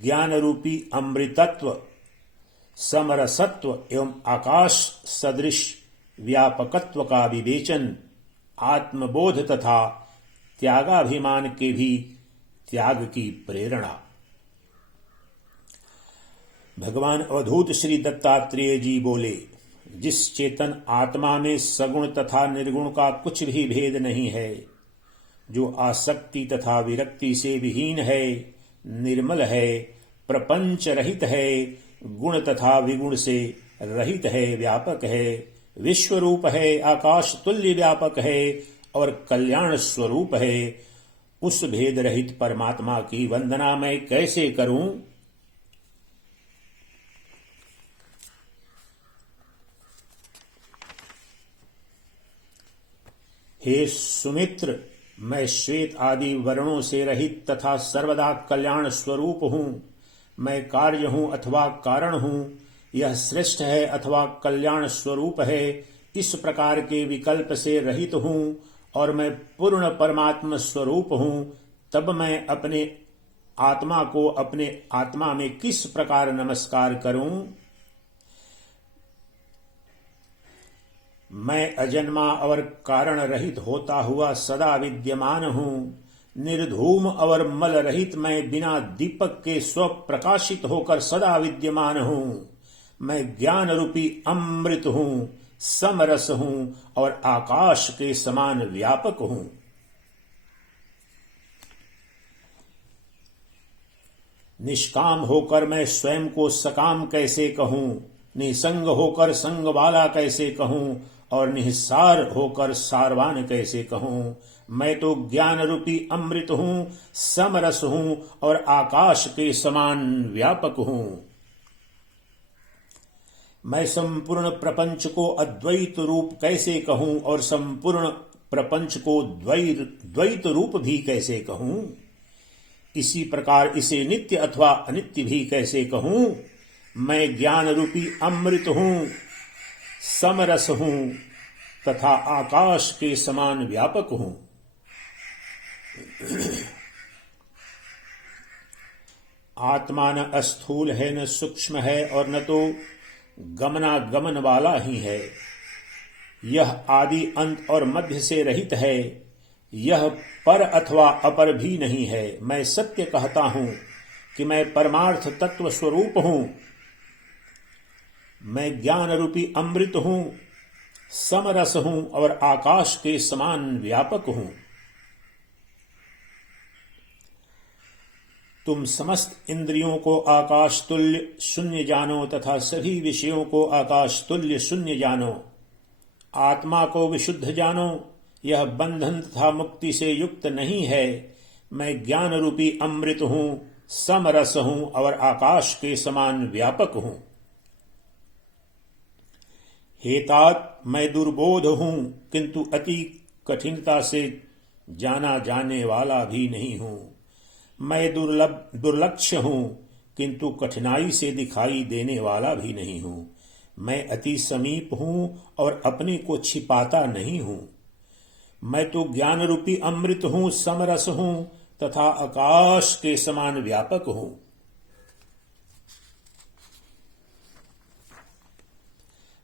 ज्ञान रूपी अमृतत्व, समरसत्व एवं आकाश सदृश व्यापकत्व का विवेचन, आत्मबोध तथा त्यागाभिमान के भी त्याग की प्रेरणा। भगवान अवधूत श्री दत्तात्रेय जी बोले, जिस चेतन आत्मा में सगुण तथा निर्गुण का कुछ भी भेद नहीं है, जो आसक्ति तथा विरक्ति से विहीन है, निर्मल है, प्रपंच रहित है, गुण तथा विगुण से रहित है, व्यापक है, विश्वरूप है, आकाश तुल्य व्यापक है और कल्याण स्वरूप है, उस भेद रहित परमात्मा की वंदना मैं कैसे करूं। हे सुमित्र, मैं श्वेत आदि वर्णों से रहित तथा सर्वदा कल्याण स्वरूप हूँ। मैं कार्य हूँ अथवा कारण हूँ, यह श्रेष्ठ है अथवा कल्याण स्वरूप है, इस प्रकार के विकल्प से रहित हूँ और मैं पूर्ण परमात्म स्वरूप हूँ। तब मैं अपने आत्मा को अपने आत्मा में किस प्रकार नमस्कार करूं? मैं अजन्मा और कारण रहित होता हुआ सदा विद्यमान हूँ। निर्धूम और मल रहित मैं बिना दीपक के स्वप्रकाशित होकर सदा विद्यमान हूँ। मैं ज्ञान रूपी अमृत हूँ, समरस हूँ और आकाश के समान व्यापक हूँ। निष्काम होकर मैं स्वयं को सकाम कैसे कहूँ? निसंग होकर संग वाला कैसे कहूँ? और निस्सार होकर सारवान कैसे कहूँ? मैं तो ज्ञान रूपी अमृत हूँ, समरस हूँ और आकाश के समान व्यापक हूँ। मैं संपूर्ण प्रपंच को अद्वैत रूप कैसे कहूँ और संपूर्ण प्रपंच को द्वैत रूप भी कैसे कहूँ? इसी प्रकार इसे नित्य अथवा अनित्य भी कैसे कहूं? मैं ज्ञान रूपी अमृत हूं, समरस हूं तथा आकाश के समान व्यापक हूं। आत्मा न अस्थूल है, न सूक्ष्म है और न तो गमनागमन वाला ही है। यह आदि अंत और मध्य से रहित है। यह पर अथवा अपर भी नहीं है। मैं सत्य कहता हूं कि मैं परमार्थ तत्व स्वरूप हूं। मैं ज्ञान रूपी अमृत हूं, समरस हूं और आकाश के समान व्यापक हूं। तुम समस्त इंद्रियों को आकाश तुल्य शून्य जानो तथा सभी विषयों को आकाश तुल्य शून्य जानो। आत्मा को विशुद्ध जानो, यह बंधन तथा मुक्ति से युक्त नहीं है। मैं ज्ञान रूपी अमृत हूं, समरस हूं और आकाश के समान व्यापक हूं। हे तात, मैं दुर्बोध हूं किंतु अति कठिनता से जाना जाने वाला भी नहीं हूं। मैं दुर्लक्ष्य हूं किंतु कठिनाई से दिखाई देने वाला भी नहीं हूं। मैं अति समीप हूं और अपने को छिपाता नहीं हूं। मैं तो ज्ञान रूपी अमृत हूं, समरस हूं तथा आकाश के समान व्यापक हूं।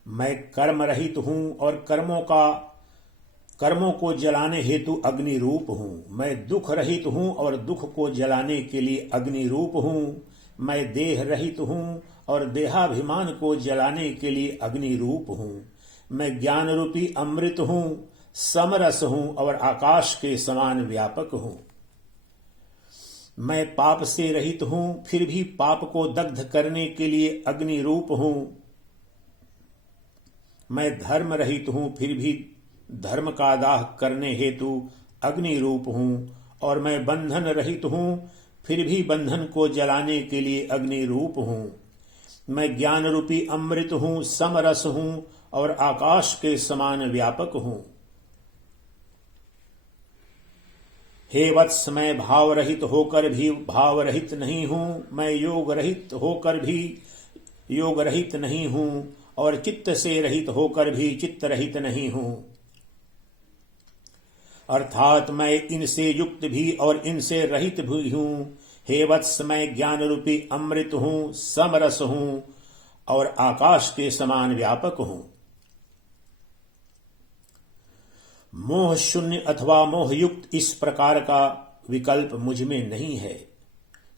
मैं कर्म रहित हूं और कर्मों को जलाने हेतु अग्नि रूप हूं। मैं दुख रहित हूं और दुख को जलाने के लिए अग्नि रूप हूं। मैं देह रहित हूं और देहाभिमान को जलाने के लिए अग्नि रूप हूं। मैं ज्ञान रूपी अमृत हूं, समरस हूं और आकाश के समान व्यापक हूं। मैं पाप से रहित हूं, फिर भी पाप को दग्ध करने के लिए अग्नि रूप हूं। मैं धर्म रहित हूं, फिर भी धर्म का दाह करने हेतु अग्नि रूप हूं। और मैं बंधन रहित हूं, फिर भी बंधन को जलाने के लिए अग्नि रूप हूं। मैं ज्ञान रूपी अमृत हूं, समरस हूं और आकाश के समान व्यापक हूं। हे वत्स, मैं भाव रहित होकर भी भाव रहित नहीं हूं। मैं योग रहित होकर भी योग रहित नहीं हूं और चित्त से रहित होकर भी चित्त रहित नहीं हूं। अर्थात मैं इनसे युक्त भी और इनसे रहित भी हूं। हे वत्स, मैं ज्ञान रूपी अमृत हूं, समरस हूं और आकाश के समान व्यापक हूं। मोह शून्य अथवा मोह युक्त इस प्रकार का विकल्प मुझ में नहीं है।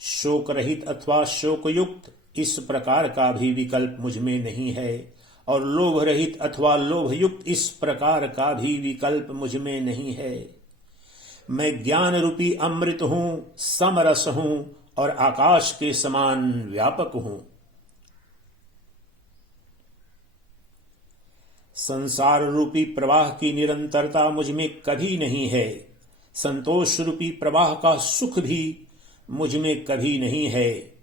शोक रहित अथवा शोक युक्त इस प्रकार का भी विकल्प मुझ में नहीं है। और लोभ रहित अथवा लोभ युक्त इस प्रकार का भी विकल्प मुझ में नहीं है। मैं ज्ञान रूपी अमृत हूं, समरस हूं और आकाश के समान व्यापक हूं। संसार रूपी प्रवाह की निरंतरता मुझ में कभी नहीं है। संतोष रूपी प्रवाह का सुख भी मुझ में कभी नहीं है।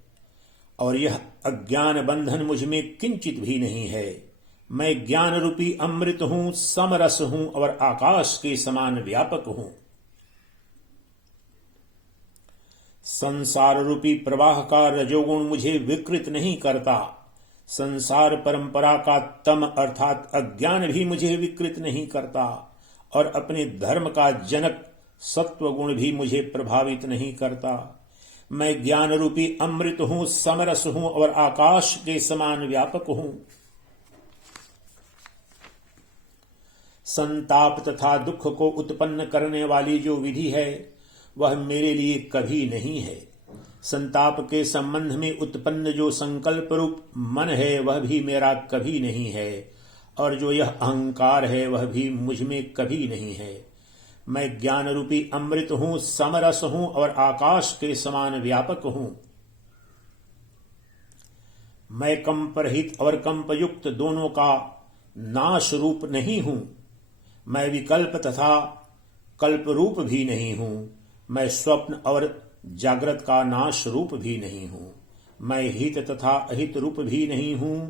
और यह अज्ञान बंधन मुझ में किंचित भी नहीं है। मैं ज्ञान रूपी अमृत हूं, समरस हूं और आकाश के समान व्यापक हूं। संसार रूपी प्रवाह का रजोगुण मुझे विकृत नहीं करता। संसार परंपरा का तम अर्थात अज्ञान भी मुझे विकृत नहीं करता और अपने धर्म का जनक सत्वगुण भी मुझे प्रभावित नहीं करता। मैं ज्ञान रूपी अमृत हूं, समरस हूं और आकाश के समान व्यापक हूं। संताप तथा दुख को उत्पन्न करने वाली जो विधि है वह मेरे लिए कभी नहीं है। संताप के संबंध में उत्पन्न जो संकल्प रूप मन है वह भी मेरा कभी नहीं है और जो यह अहंकार है वह भी मुझ में कभी नहीं है। मैं ज्ञान रूपी अमृत हूं, समरस हूं और आकाश के समान व्यापक हूं। मैं कंप रहित और कंपयुक्त दोनों का नाश रूप नहीं हूं। मैं विकल्प तथा कल्प रूप भी नहीं हूं। मैं स्वप्न और जागृत का नाश रूप भी नहीं हूं। मैं हित तथा अहित रूप भी नहीं हूं।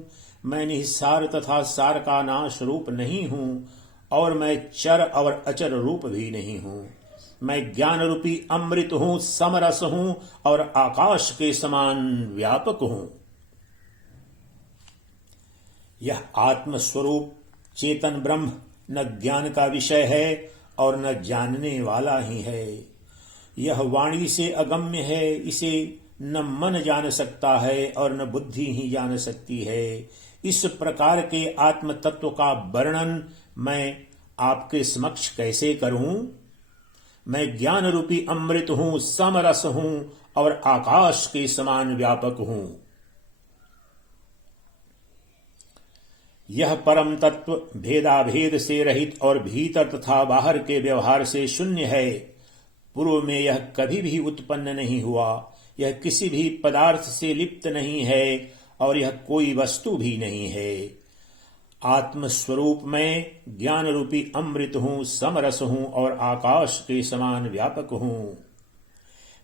मैं निस्सार तथा सार का नाश रूप नहीं हूं और मैं चर और अचर रूप भी नहीं हूं। मैं ज्ञान रूपी अमृत हूं, समरस हूं और आकाश के समान व्यापक हूं। यह आत्मस्वरूप चेतन ब्रह्म न ज्ञान का विषय है और न जानने वाला ही है। यह वाणी से अगम्य है, इसे न मन जान सकता है और न बुद्धि ही जान सकती है। इस प्रकार के आत्म तत्व का वर्णन मैं आपके समक्ष कैसे करूं? मैं ज्ञान रूपी अमृत हूं, समरस हूं और आकाश के समान व्यापक हूं। यह परम तत्व भेदाभेद से रहित और भीतर तथा बाहर के व्यवहार से शून्य है। पूर्व में यह कभी भी उत्पन्न नहीं हुआ। यह किसी भी पदार्थ से लिप्त नहीं है और यह कोई वस्तु भी नहीं है। आत्मस्वरूप में ज्ञान रूपी अमृत हूं, समरस हूं और आकाश के समान व्यापक हूं।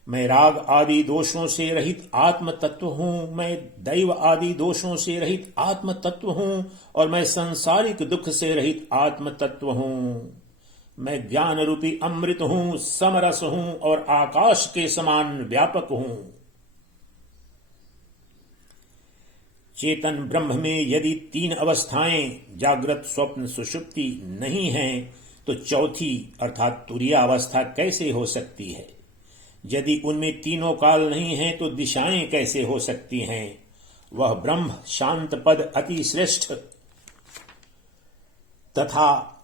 मैं राग आदि दोषों से रहित आत्म तत्व हूं। मैं दैव आदि दोषों से रहित आत्म तत्व हूं और मैं सांसारिक दुख से रहित आत्म तत्व हूं। मैं ज्ञान रूपी अमृत हूं, समरस हूं और आकाश के समान व्यापक हूं। चेतन ब्रह्म में यदि तीन अवस्थाएं जागृत, स्वप्न, सुषुप्ति नहीं हैं तो चौथी अर्थात तुरीय अवस्था कैसे हो सकती है? यदि उनमें तीनों काल नहीं है तो दिशाएं कैसे हो सकती हैं? वह ब्रह्म शांत पद अति श्रेष्ठ तथा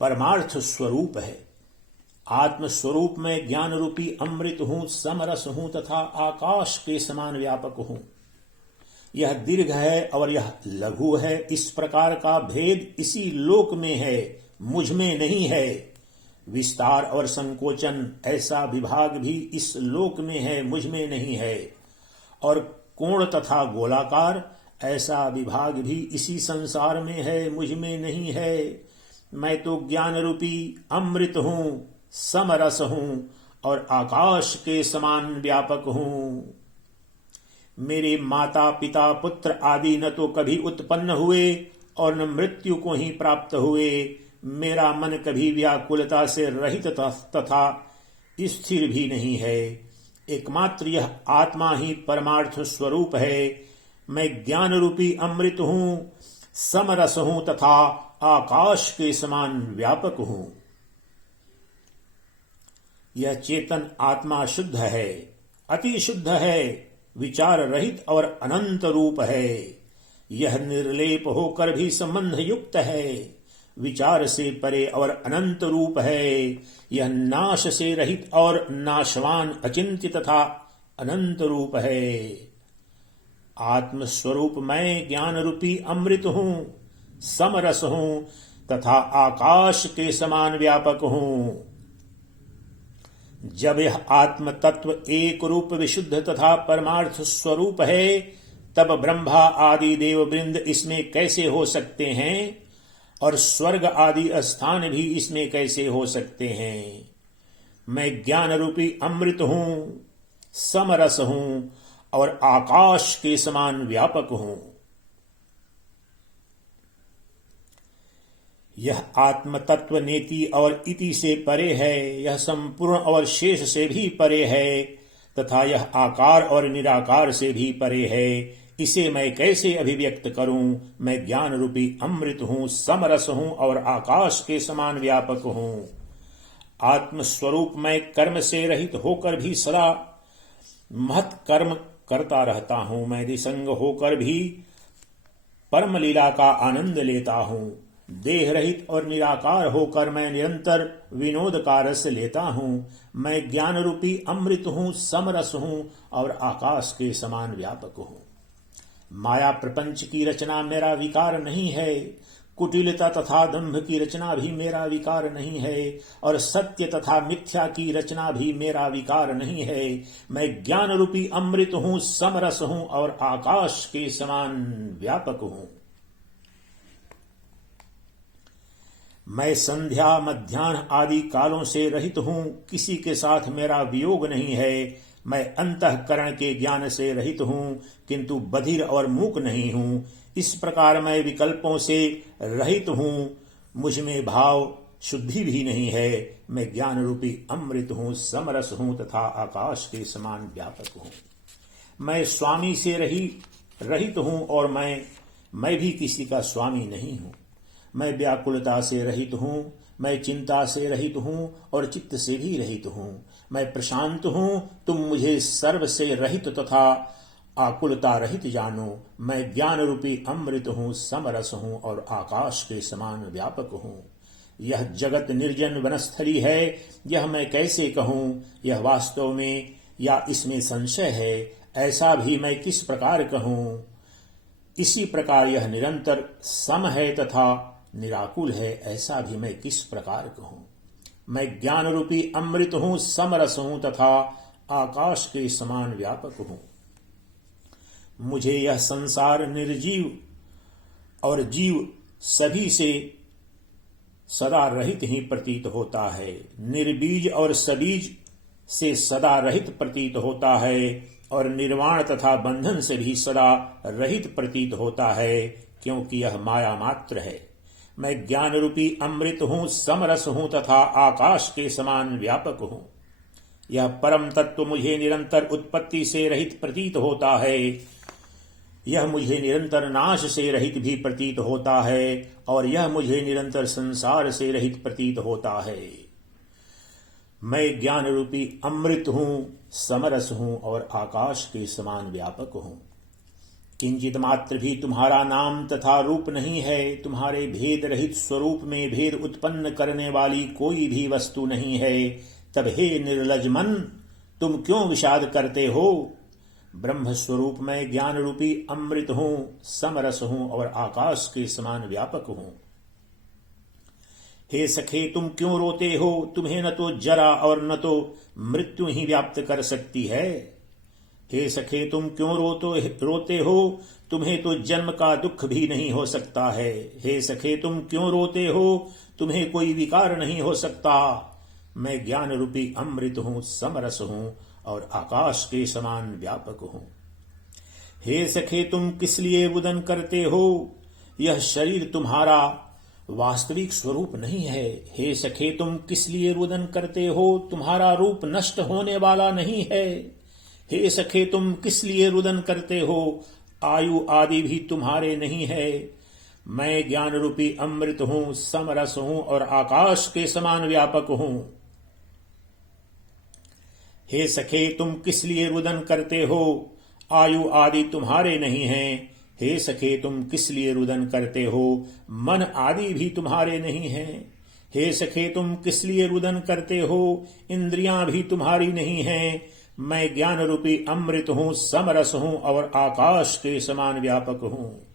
परमार्थ स्वरूप है। आत्म स्वरूप में ज्ञान रूपी अमृत हूं, समरस हूं तथा आकाश के समान व्यापक हूं। यह दीर्घ है और यह लघु है। इस प्रकार का भेद इसी लोक में है, मुझ में नहीं है। विस्तार और संकोचन ऐसा विभाग भी इस लोक में है, मुझ में नहीं है। और कोण तथा गोलाकार ऐसा विभाग भी इसी संसार में है, मुझ में नहीं है। मैं तो ज्ञान रूपी अमृत हूं, समरस हूं और आकाश के समान व्यापक हूं। मेरे माता पिता पुत्र आदि न तो कभी उत्पन्न हुए और न मृत्यु को ही प्राप्त हुए। मेरा मन कभी व्याकुलता से रहित तथा स्थिर भी नहीं है। एकमात्र यह आत्मा ही परमार्थ स्वरूप है। मैं ज्ञान रूपी अमृत हूं, समरस हूं तथा आकाश के समान व्यापक हूं। यह चेतन आत्मा शुद्ध है, अति शुद्ध है, विचार रहित और अनंत रूप है। यह निर्लेप होकर भी संबंध युक्त है, विचार से परे और अनंत रूप है। यह नाश से रहित और नाशवान, अचिंत्य तथा अनंत रूप है। आत्मस्वरूप मैं ज्ञान रूपी अमृत हूं, समरस हूं तथा आकाश के समान व्यापक हूं। जब यह आत्म तत्व एक रूप, विशुद्ध तथा परमार्थ स्वरूप है, तब ब्रह्मा आदि देववृंद इसमें कैसे हो सकते हैं और स्वर्ग आदि स्थान भी इसमें कैसे हो सकते हैं? मैं ज्ञान रूपी अमृत हूं, समरस हूं और आकाश के समान व्यापक हूं। यह आत्म तत्व नेति और इति से परे है, यह संपूर्ण और शेष से भी परे है तथा यह आकार और निराकार से भी परे है। इसे मैं कैसे अभिव्यक्त करूं? मैं ज्ञान रूपी अमृत हूं, समरस हूं और आकाश के समान व्यापक हूं। आत्मस्वरूप मैं कर्म से रहित होकर भी सदा महत् कर्म करता रहता हूं। मैं निसंग होकर भी परम लीला का आनंद लेता हूं। देह रहित और निराकार होकर मैं निरंतर विनोद का रस लेता हूं। मैं ज्ञान रूपी अमृत हूं, समरस हूं और आकाश के समान व्यापक हूं। माया प्रपंच की रचना मेरा विकार नहीं है, कुटिलता तथा दंभ की रचना भी मेरा विकार नहीं है और सत्य तथा मिथ्या की रचना भी मेरा विकार नहीं है। मैं ज्ञान रूपी अमृत हूं, समरस हूं और आकाश के समान व्यापक हूं। मैं संध्या मध्याह्न आदि कालों से रहित हूं, किसी के साथ मेरा वियोग नहीं है। मैं अंतःकरण के ज्ञान से रहित हूं, किंतु बधिर और मूक नहीं हूं। इस प्रकार मैं विकल्पों से रहित हूं, मुझ में भाव शुद्धि भी नहीं है। मैं ज्ञान रूपी अमृत हूं, समरस हूं तथा आकाश के समान व्यापक हूं। मैं स्वामी से रहित हूं और मैं भी किसी का स्वामी नहीं हूं। मैं व्याकुलता से रहित हूं, मैं चिंता से रहित हूं और चित्त से भी रहित हूं। मैं प्रशांत हूं, तुम मुझे सर्व से रहित तथा आकुलता रहित जानो। मैं ज्ञान रूपी अमृत हूं, समरस हूं और आकाश के समान व्यापक हूं। यह जगत निर्जन वनस्थली है, यह मैं कैसे कहूं? यह वास्तव में या इसमें संशय है, ऐसा भी मैं किस प्रकार कहूं? इसी प्रकार यह निरंतर सम है तथा निराकुल है, ऐसा भी मैं किस प्रकार कहूं? मैं ज्ञान रूपी अमृत हूं, समरस हूं तथा आकाश के समान व्यापक हूं। मुझे यह संसार निर्जीव और जीव सभी से सदा रहित ही प्रतीत होता है। निर्बीज और सबीज से सदा रहित प्रतीत होता है और निर्वाण तथा बंधन से भी सदा रहित प्रतीत होता है, क्योंकि यह माया मात्र है। मैं ज्ञान रूपी अमृत हूं, समरस हूं तथा आकाश के समान व्यापक हूं। यह परम तत्व मुझे निरंतर उत्पत्ति से रहित प्रतीत होता है। यह मुझे निरंतर नाश से रहित भी प्रतीत होता है और यह मुझे निरंतर संसार से रहित प्रतीत होता है। मैं ज्ञान रूपी अमृत हूं, समरस हूं और आकाश के समान व्यापक हूं। किंचित मात्र भी तुम्हारा नाम तथा रूप नहीं है। तुम्हारे भेद रहित स्वरूप में भेद उत्पन्न करने वाली कोई भी वस्तु नहीं है। तब हे निर्लज मन, तुम क्यों विषाद करते हो? ब्रह्म स्वरूप में ज्ञान रूपी अमृत हूं, समरस हूं और आकाश के समान व्यापक हूं। हे सखे, तुम क्यों रोते हो? तुम्हें न तो जरा और न तो मृत्यु ही व्याप्त कर सकती है। हे सखे, तुम क्यों रोते हो? तुम्हें तो जन्म का दुख भी नहीं हो सकता है। हे सखे, तुम क्यों रोते हो? तुम्हें कोई विकार नहीं हो सकता। मैं ज्ञान रूपी अमृत हूं, समरस हूं और आकाश के समान व्यापक हूं। हे सखे, तुम किस लिए रुदन करते हो? यह शरीर तुम्हारा वास्तविक स्वरूप नहीं है। हे सखे, तुम किस लिए रुदन करते हो? तुम्हारा रूप नष्ट होने वाला नहीं है। हे सखे, तुम किस लिए रुदन करते हो? आयु आदि भी तुम्हारे नहीं है। मैं ज्ञान रूपी अमृत हूं, समरस हूं और आकाश के समान व्यापक हूं। हे सखे, तुम किस लिए रुदन करते हो? आयु आदि तुम्हारे नहीं हैं। हे सखे, तुम किस लिए रुदन करते हो? मन आदि भी तुम्हारे नहीं हैं। हे सखे, तुम किस लिए रुदन करते हो? इंद्रियां भी तुम्हारी नहीं हैं। मैं ज्ञान रूपी अमृत हूं, समरस हूं और आकाश के समान व्यापक हूं।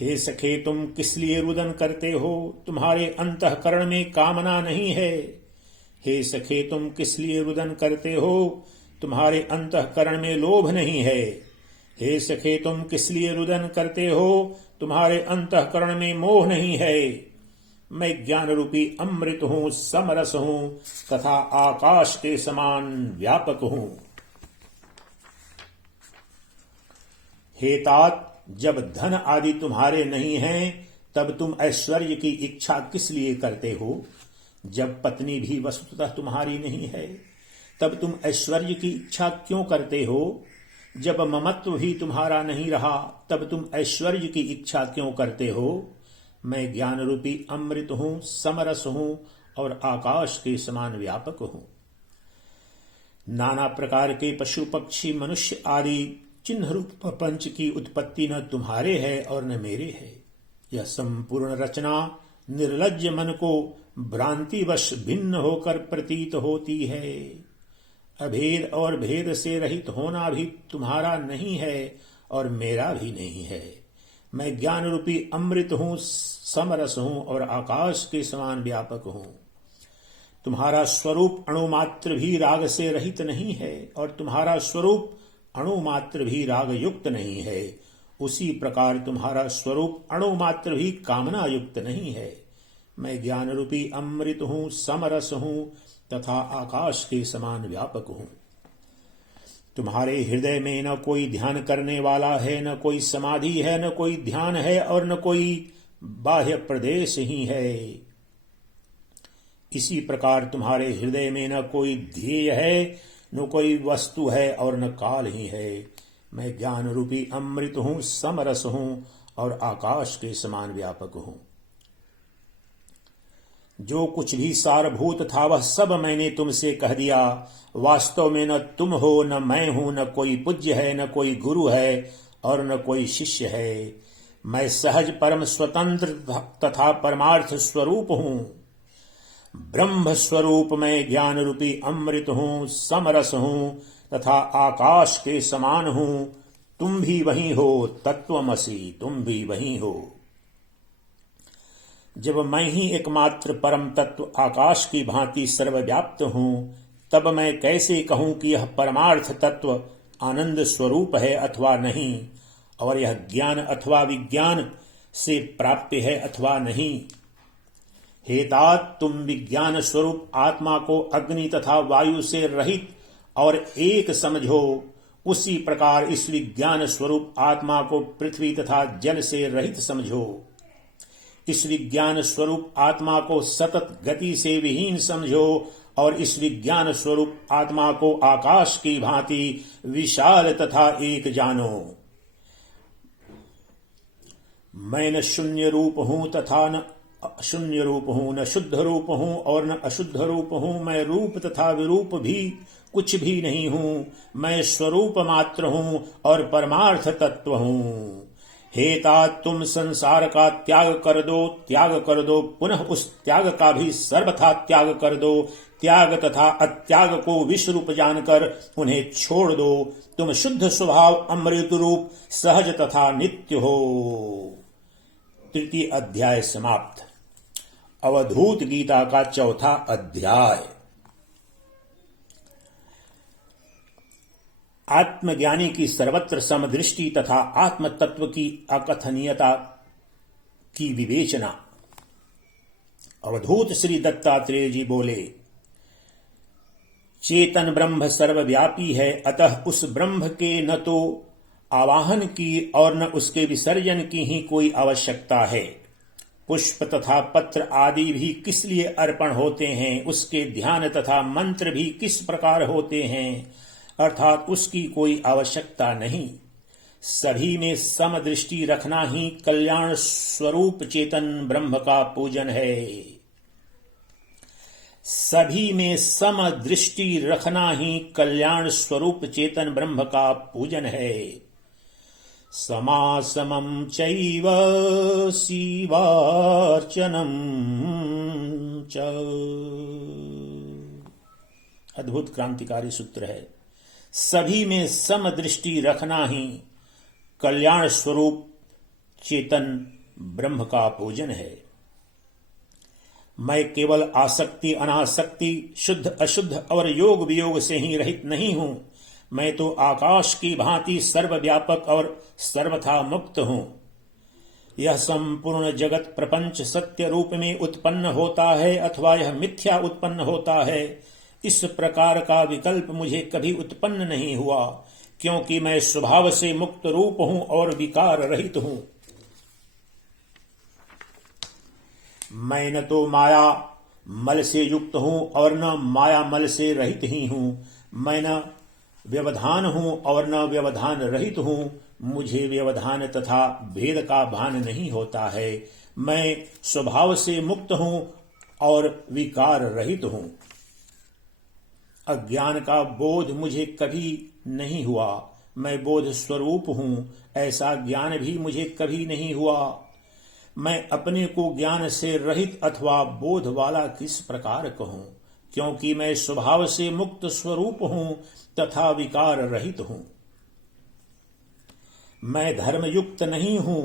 हे सखे, तुम किस लिए रुदन करते हो? तुम्हारे अंतःकरण में कामना नहीं है। हे सखे, तुम किस लिए रुदन करते हो? तुम्हारे अंतःकरण में लोभ नहीं है। हे सखे, तुम किस लिए रुदन करते हो? तुम्हारे अंतःकरण में मोह नहीं है। मैं ज्ञान रूपी अमृत हूं, समरस हूं तथा आकाश के समान व्यापक हूं। हे तात, जब धन आदि तुम्हारे नहीं हैं तब तुम ऐश्वर्य की इच्छा किस लिए करते हो? जब पत्नी भी वस्तुतः तुम्हारी नहीं है तब तुम ऐश्वर्य की इच्छा क्यों करते हो? जब ममत्व भी तुम्हारा नहीं रहा तब तुम ऐश्वर्य की इच्छा क्यों करते हो? मैं ज्ञान रूपी अमृत हूं, समरस हूं और आकाश के समान व्यापक हूं। नाना प्रकार के पशु पक्षी मनुष्य आदि चिन्ह रूप प्रपंच की उत्पत्ति न तुम्हारे है और न मेरे है। यह संपूर्ण रचना निर्लज्ज मन को भ्रांतिवश भिन्न होकर प्रतीत होती है। अभेद और भेद से रहित होना भी तुम्हारा नहीं है और मेरा भी नहीं है। मैं ज्ञान रूपी अमृत हूं, समरस हूं और आकाश के समान व्यापक हूं। तुम्हारा स्वरूप अणुमात्र भी राग से रहित नहीं है और तुम्हारा स्वरूप अणुमात्र भी राग युक्त नहीं है। उसी प्रकार तुम्हारा स्वरूप अणुमात्र भी कामना युक्त नहीं है। मैं ज्ञान रूपी अमृत हूं, समरस हूं तथा आकाश के समान व्यापक हूं। तुम्हारे हृदय में न कोई ध्यान करने वाला है, न कोई समाधि है, न कोई ध्यान है और न कोई बाह्य प्रदेश ही है। इसी प्रकार तुम्हारे हृदय में न कोई ध्येय है, न कोई वस्तु है और न काल ही है। मैं ज्ञान रूपी अमृत हूं, समरस हूं और आकाश के समान व्यापक हूं। जो कुछ भी सारभूत था वह सब मैंने तुमसे कह दिया। वास्तव में न तुम हो, न मैं हूं, न कोई पूज्य है, न कोई गुरु है और न कोई शिष्य है। मैं सहज परम स्वतंत्र तथा परमार्थ स्वरूप हूं। ब्रह्म स्वरूप मैं ज्ञान रूपी अमृत हूं, समरस हूं तथा आकाश के समान हूं। तुम भी वही हो, तत्वमसि, तुम भी वही हो। जब मैं ही एकमात्र परम तत्व आकाश की भांति सर्वव्याप्त हूं, तब मैं कैसे कहूं कि यह परमार्थ तत्व आनंद स्वरूप है अथवा नहीं, और यह ज्ञान अथवा विज्ञान से प्राप्य है अथवा नहीं। हे तात, तुम विज्ञान स्वरूप आत्मा को अग्नि तथा वायु से रहित और एक समझो। उसी प्रकार इस विज्ञान स्वरूप आत्मा को पृथ्वी तथा जल से रहित समझो। इस विज्ञान स्वरूप आत्मा को सतत गति से विहीन समझो और इस विज्ञान स्वरूप आत्मा को आकाश की भांति विशाल तथा एक जानो। मैं न शून्य रूप हूं तथा न अशून्य रूप हूं, न शुद्ध रूप हूं और न अशुद्ध रूप हूं। मैं रूप तथा विरूप भी कुछ भी नहीं हूं। मैं स्वरूप मात्र हूं और परमार्थ तत्व हूं। हे तात, तुम संसार का त्याग कर दो, पुनः उस त्याग का भी सर्वथा त्याग कर दो। त्याग तथा अत्याग को विश्व रूप जानकर उन्हें छोड़ दो। तुम शुद्ध स्वभाव अमृत रूप सहज तथा नित्य हो। तृतीय अध्याय समाप्त। अवधूत गीता का चौथा अध्याय। आत्मज्ञानी की सर्वत्र समदृष्टि तथा आत्म तत्व की अकथनीयता की विवेचना। अवधूत श्री दत्तात्रेय जी बोले, चेतन ब्रह्म सर्वव्यापी है, अतः उस ब्रह्म के न तो आवाहन की और न उसके विसर्जन की ही कोई आवश्यकता है। पुष्प तथा पत्र आदि भी किस लिए अर्पण होते हैं, उसके ध्यान तथा मंत्र भी किस प्रकार होते हैं, अर्थात उसकी कोई आवश्यकता नहीं। सभी में समदृष्टि रखना ही कल्याण स्वरूप चेतन ब्रह्म का पूजन है। सभी में समदृष्टि रखना ही कल्याण स्वरूप चेतन ब्रह्म का पूजन है। समासमं चैव शिवार्चनं च। अद्भुत क्रांतिकारी सूत्र है। सभी में समदृष्टि रखना ही कल्याण स्वरूप चेतन ब्रह्म का पूजन है। मैं केवल आसक्ति अनासक्ति, शुद्ध अशुद्ध और योग वियोग से ही रहित नहीं हूं। मैं तो आकाश की भांति सर्वव्यापक और सर्वथा मुक्त हूं। यह संपूर्ण जगत प्रपंच सत्य रूप में उत्पन्न होता है अथवा यह मिथ्या उत्पन्न होता है, इस प्रकार का विकल्प मुझे कभी उत्पन्न नहीं हुआ। क्योंकि मैं स्वभाव से मुक्त रूप हूं और विकार रहित हूं। मैं न तो माया मल से युक्त हूं और न माया मल से रहित ही हूं। मैं न व्यवधान हूं और न व्यवधान रहित हूं। मुझे व्यवधान तथा भेद का भान नहीं होता है। मैं स्वभाव से मुक्त हूं और विकार रहित हूं। अज्ञान का बोध मुझे कभी नहीं हुआ। मैं बोध स्वरूप हूं, ऐसा ज्ञान भी मुझे कभी नहीं हुआ। मैं अपने को ज्ञान से रहित अथवा बोध वाला किस प्रकार कहूं, क्योंकि मैं स्वभाव से मुक्त स्वरूप हूं तथा विकार रहित हूं। मैं धर्म युक्त नहीं हूं,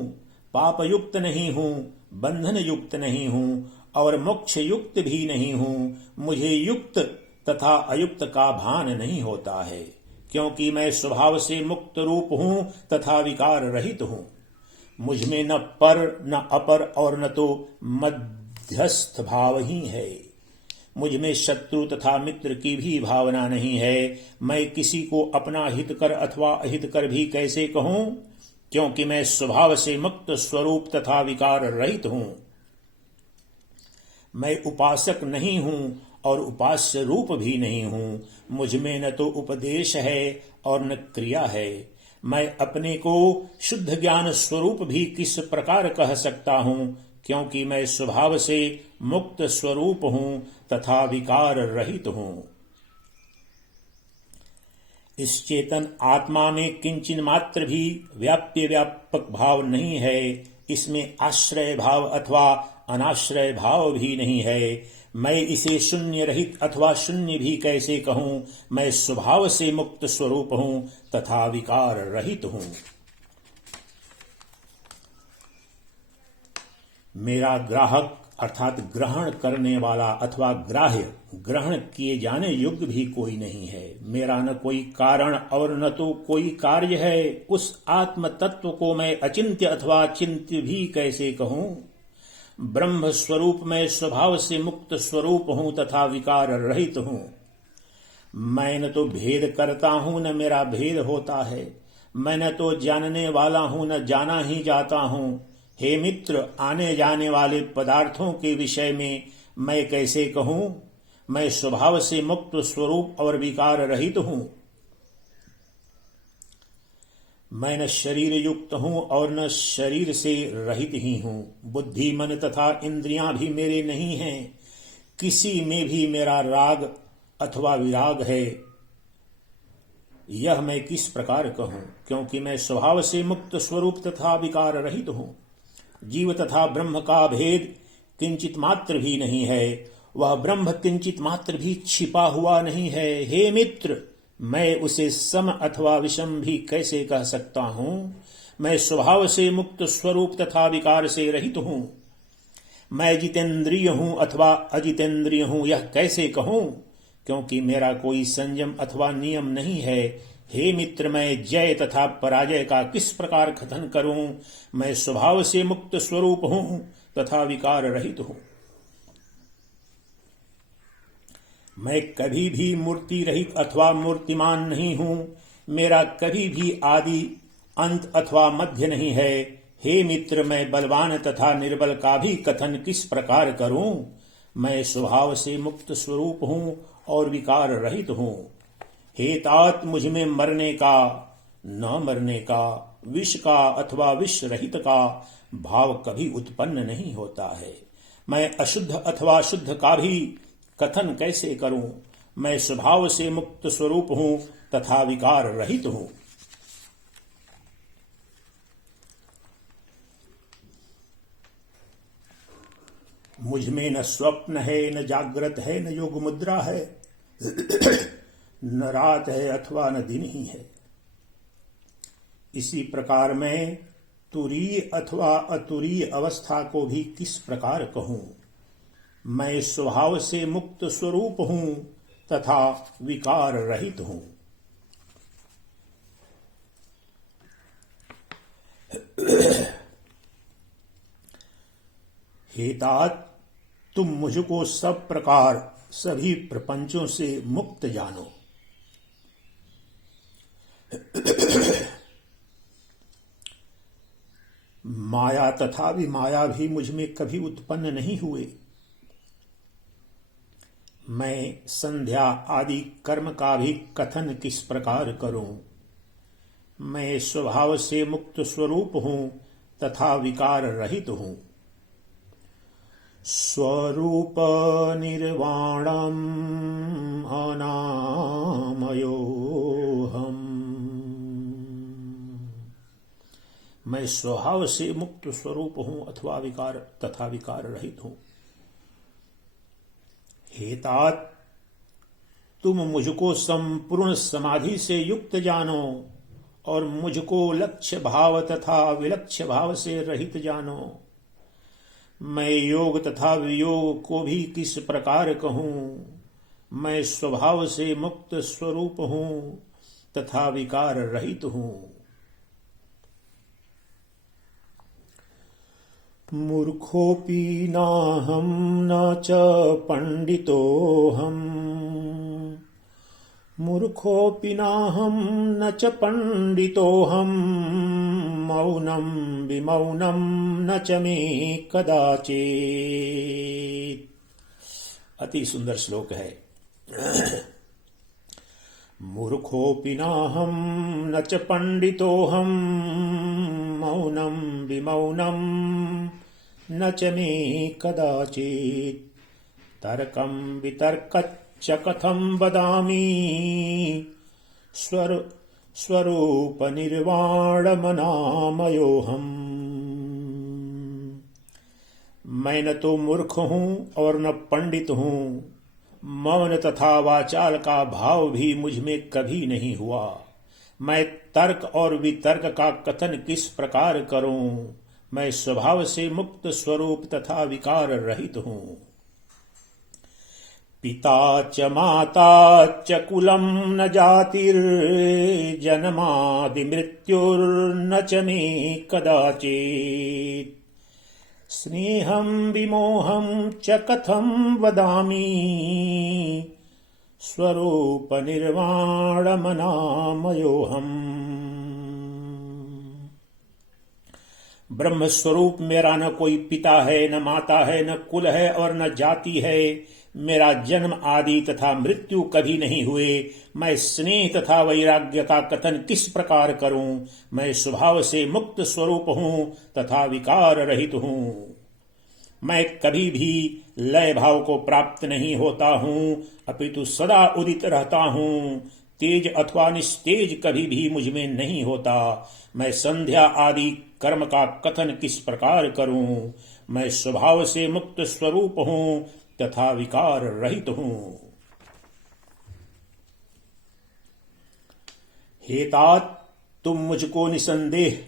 पाप युक्त नहीं हूं, बंधन युक्त नहीं हूं और मोक्ष युक्त भी नहीं हूं। मुझे युक्त तथा अयुक्त का भान नहीं होता है, क्योंकि मैं स्वभाव से मुक्त रूप हूं तथा विकार रहित हूं। मुझ में न पर न अपर और न तो मध्यस्थ भाव ही है। मुझ में शत्रु तथा मित्र की भी भावना नहीं है। मैं किसी को अपना हितकर अथवा अहितकर भी कैसे कहूं, क्योंकि मैं स्वभाव से मुक्त स्वरूप तथा विकार रहित हूं। मैं उपासक नहीं हूं और उपास्य रूप भी नहीं हूं। मुझ में न तो उपदेश है और न क्रिया है। मैं अपने को शुद्ध ज्ञान स्वरूप भी किस प्रकार कह सकता हूं, क्योंकि मैं स्वभाव से मुक्त स्वरूप हूं तथा विकार रहित हूं। इस चेतन आत्मा में किंचिन मात्र भी व्याप्य व्यापक भाव नहीं है। इसमें आश्रय भाव अथवा अनाश्रय भाव भी नहीं है। मैं इसे शून्य रहित अथवा शून्य भी कैसे कहूं। मैं स्वभाव से मुक्त स्वरूप हूं तथा विकार रहित हूं। मेरा ग्राहक अर्थात ग्रहण करने वाला अथवा ग्राह्य ग्रहण किए जाने योग्य भी कोई नहीं है। मेरा न कोई कारण और न तो कोई कार्य है। उस आत्म तत्व को मैं अचिंत्य अथवा चिंत्य भी कैसे कहूं। ब्रह्म स्वरूप में स्वभाव से मुक्त स्वरूप हूं तथा विकार रहित हूं। मैं न तो भेद करता हूं न मेरा भेद होता है। मैं न तो जानने वाला हूं न जाना ही जाता हूं। हे मित्र, आने जाने वाले पदार्थों के विषय में मैं कैसे कहूं। मैं स्वभाव से मुक्त स्वरूप और विकार रहित हूं। मैं न शरीर युक्त हूं और न शरीर से रहित ही हूं। बुद्धि मन तथा इंद्रियां भी मेरे नहीं हैं। किसी में भी मेरा राग अथवा विराग है, यह मैं किस प्रकार कहूं, क्योंकि मैं स्वभाव से मुक्त स्वरूप तथा विकार रहित हूं। जीव तथा ब्रह्म का भेद किंचित मात्र भी नहीं है। वह ब्रह्म किंचित मात्र भी छिपा हुआ नहीं है। हे मित्र, मैं उसे सम अथवा विषम भी कैसे कह सकता हूं। मैं स्वभाव से मुक्त स्वरूप तथा विकार से रहित हूं। मैं जितेंद्रिय हूं अथवा अजितेंद्रिय हूं, यह कैसे कहूं, क्योंकि मेरा कोई संयम अथवा नियम नहीं है। हे मित्र, मैं जय तथा पराजय का किस प्रकार कथन करूं। मैं स्वभाव से मुक्त स्वरूप हूं तथा विकार रहित हूं। मैं कभी भी मूर्ति रहित अथवा मूर्तिमान नहीं हूं। मेरा कभी भी आदि अंत अथवा मध्य नहीं है। हे मित्र, मैं बलवान तथा निर्बल का भी कथन किस प्रकार करूं। मैं स्वभाव से मुक्त स्वरूप हूं और विकार रहित हूं। हे तात, मुझ में मरने का, न मरने का, विष का अथवा विष रहित का भाव कभी उत्पन्न नहीं होता है। मैं अशुद्ध अथवा शुद्ध का भी कथन कैसे करूं। मैं स्वभाव से मुक्त स्वरूप हूं तथा विकार रहित हूं। मुझ में न स्वप्न है, न जागृत है, न योग मुद्रा है, न रात है अथवा न दिन ही है। इसी प्रकार मैं तुरीय अथवा अतुरीय अवस्था को भी किस प्रकार कहूं। मैं स्वभाव से मुक्त स्वरूप हूं तथा विकार रहित हूं। हे तात, तुम मुझको सब प्रकार सभी प्रपंचों से मुक्त जानो। माया तथा विमाया भी मुझ में कभी उत्पन्न नहीं हुए। मैं संध्या आदि कर्म का भी कथन किस प्रकार करूं। मैं स्वभाव से मुक्त स्वरूप हूं तथा विकार रहित हूं। स्वरूप निर्वाणम अनामयोहम्। मैं स्वभाव से मुक्त स्वरूप हूं अथवा विकार तथा विकार रहित हूं। हेतात तुम मुझको संपूर्ण समाधि से युक्त जानो और मुझको लक्ष्य भाव तथा विलक्ष्य भाव से रहित जानो। मैं योग तथा वियोग को भी किस प्रकार कहूं। मैं स्वभाव से मुक्त स्वरूप हूं तथा विकार रहित हूं। मूर्खोऽपि नाहं न च पंडितोऽहम्। मूर्खोऽपि नाहं न च पंडितोऽहम्। मौनं विमौनं न च मे कदाचित्। अति सुंदर श्लोक है। मूर्खोऽपि नाहं न च पंडितोऽहम्। मौनं विमौनं न च मे कदाचित्। तर्कं वितर्कच्च कथं वदामि। स्वरूपनिर्वाणमनामयोऽहम्। मैं न तो मूर्ख हूं और न पंडित हूं। मौन तथा वाचाल का भाव भी मुझ में कभी नहीं हुआ। मैं तर्क और वितर्क का कथन किस प्रकार करूं। मैं स्वभाव से मुक्त स्वरूप तथा विकार रहित हूं। पिता च माता च कुलं न जातिर्जन्मादि मृत्युर्न च मे कदाचित्। स्नेहं विमोहं च कथं वदामि। स्वरूपनिर्वाणमनामयोऽहम्। ब्रह्म स्वरूप मेरा न कोई पिता है, न माता है, न कुल है और न जाति है। मेरा जन्म आदि तथा मृत्यु कभी नहीं हुए। मैं स्नेह तथा वैराग्य का कथन किस प्रकार करूं। मैं स्वभाव से मुक्त स्वरूप हूं तथा विकार रहित हूं। मैं कभी भी लय भाव को प्राप्त नहीं होता हूं, अपितु सदा उदित रहता हूं। तेज अथवा निस्तेज कभी भी मुझ में नहीं होता। मैं संध्या आदि कर्म का कथन किस प्रकार करूं। मैं स्वभाव से मुक्त स्वरूप हूं तथा विकार रहित हूं। हेतात तुम मुझको निसंदेह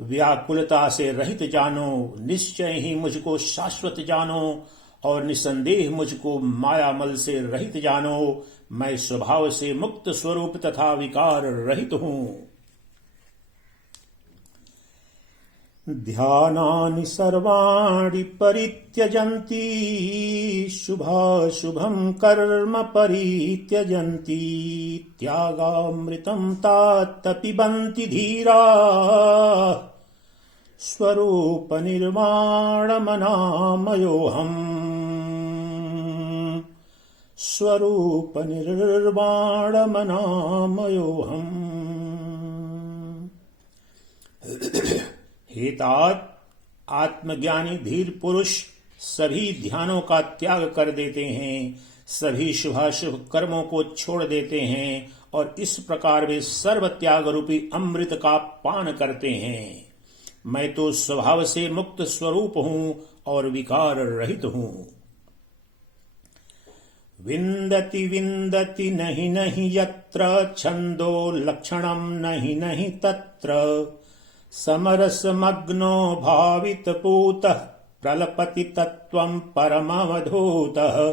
व्याकुलता से रहित जानो। निश्चय ही मुझको शाश्वत जानो और निसंदेह मुझको मायामल से रहित जानो। मैं स्वभाव से मुक्त स्वरूप तथा विकार रहित हूं। ध्यानानि सर्वाणि परित्यजन्ति। शुभाशुभं कर्म परित्यजन्ति। त्यागामृतं तात पिबन्ति धीरा। स्वरूपनिर्वाणमनामयोऽहम्। स्वरूपनिर्वाणमनामयोऽहम्। हेतात आत्मज्ञानी धीर पुरुष सभी ध्यानों का त्याग कर देते हैं, सभी शुभाशुभ कर्मों को छोड़ देते हैं और इस प्रकार वे सर्व त्याग रूपी अमृत का पान करते हैं। मैं तो स्वभाव से मुक्त स्वरूप हूं और विकार रहित हूं। विन्दति विन्दति नहि नहि यत्र। छन्दो लक्षणं नहि नहि तत्र। समरसमग्नो भावितपूतः प्रलपति तत्त्वं परमवधूतः।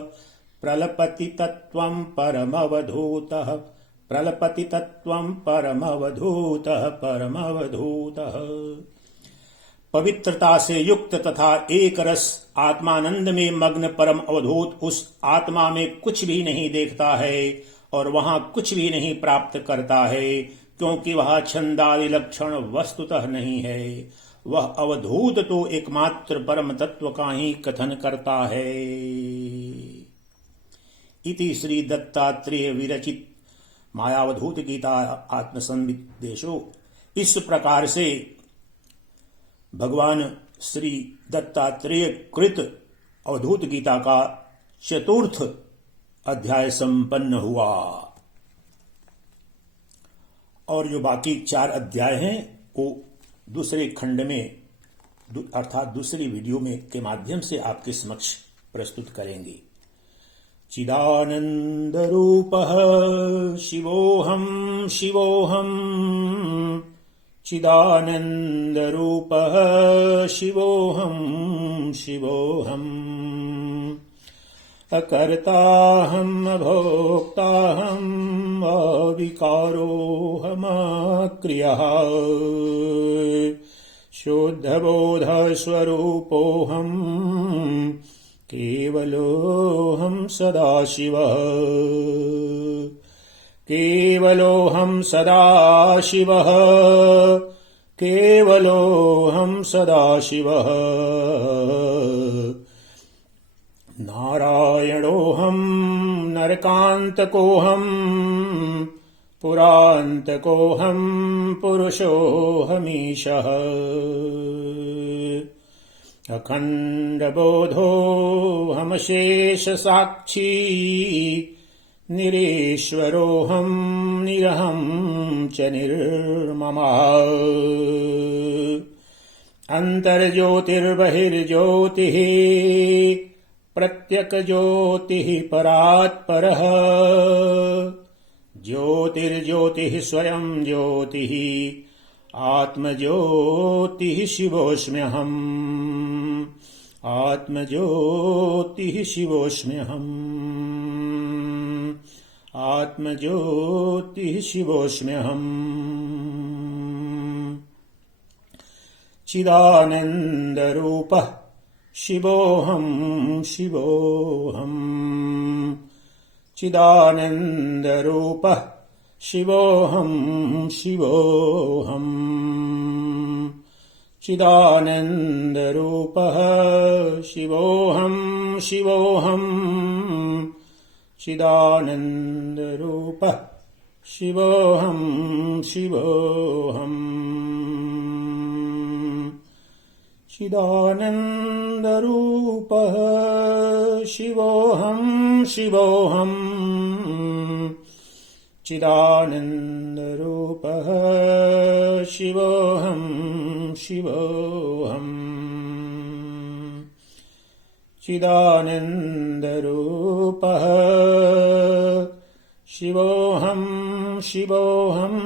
प्रलपति तत्त्वं परमवधूतः। प्रलपति तत्त्वं परमवधूतः। परमवधूतः। पवित्रता से युक्त तथा एक रस आत्मानंद में मग्न परम अवधूत उस आत्मा में कुछ भी नहीं देखता है और वहां कुछ भी नहीं प्राप्त करता है, क्योंकि वह छंदादि लक्षण वस्तुतः नहीं है, वह अवधूत तो एकमात्र परम तत्व का ही कथन करता है। इति श्री दत्तात्रेय विरचित मायावधूत गीता आत्मसंदेशो। इस प्रकार से भगवान श्री दत्तात्रेय कृत अवधूत गीता का चतुर्थ अध्याय संपन्न हुआ। और जो बाकी 4 अध्याय हैं वो दूसरे खंड में अर्थात दूसरी वीडियो में के माध्यम से आपके समक्ष प्रस्तुत करेंगे। चिदानंद रूपः शिवोहम शिवोहम, चिदानंद रूपः शिवोहम शिवोहम, अकर्ताहम् अभोक्ताहम् अविकारोऽहमक्रियः, शुद्धबोधस्वरूपोऽहम् केवलोऽहम् सदाशिवः, केवलोऽहम् सदाशिवः, केवलोऽहम् सदाशिवः, नारायणोऽहम् नरकान्तकोऽहम्, पुरान्तकोऽहम् पुरुषोऽहमीशः, अखण्डबोधोऽहमशेषसाक्षी, निरीश्वरोऽहम् निरहम् च निर्ममः, अन्तर्ज्योतिर्बहिर्ज्योतिः प्रत्यक्ज्योतिः परात्परः, ज्योतिर्ज्योतिः स्वयं ज्योतिः, आत्मज्योतिः शिवोऽस्म्यहम्, आत्मज्योतिः शिवोऽस्म्यहम्, आत्मज्योतिः शिवोऽस्म्यहम्। चिदानन्दरूपः शिवोऽहम् शिवोऽहम्, चिदानन्दरूपः शिवोऽहम् शिवोऽहम्, चिदानन्दरूपः शिवोऽहम् शिवोऽहम्, चिदानन्दरूपः शिवोऽहम् शिवोऽहम्, चिदानन्दरूपः शिवोऽहम् शिवोऽहम्, चिदानन्दरूपः शिवोऽहम् शिवोऽहम्, चिदानन्दरूपः शिवोऽहम् शिवोऽहम्,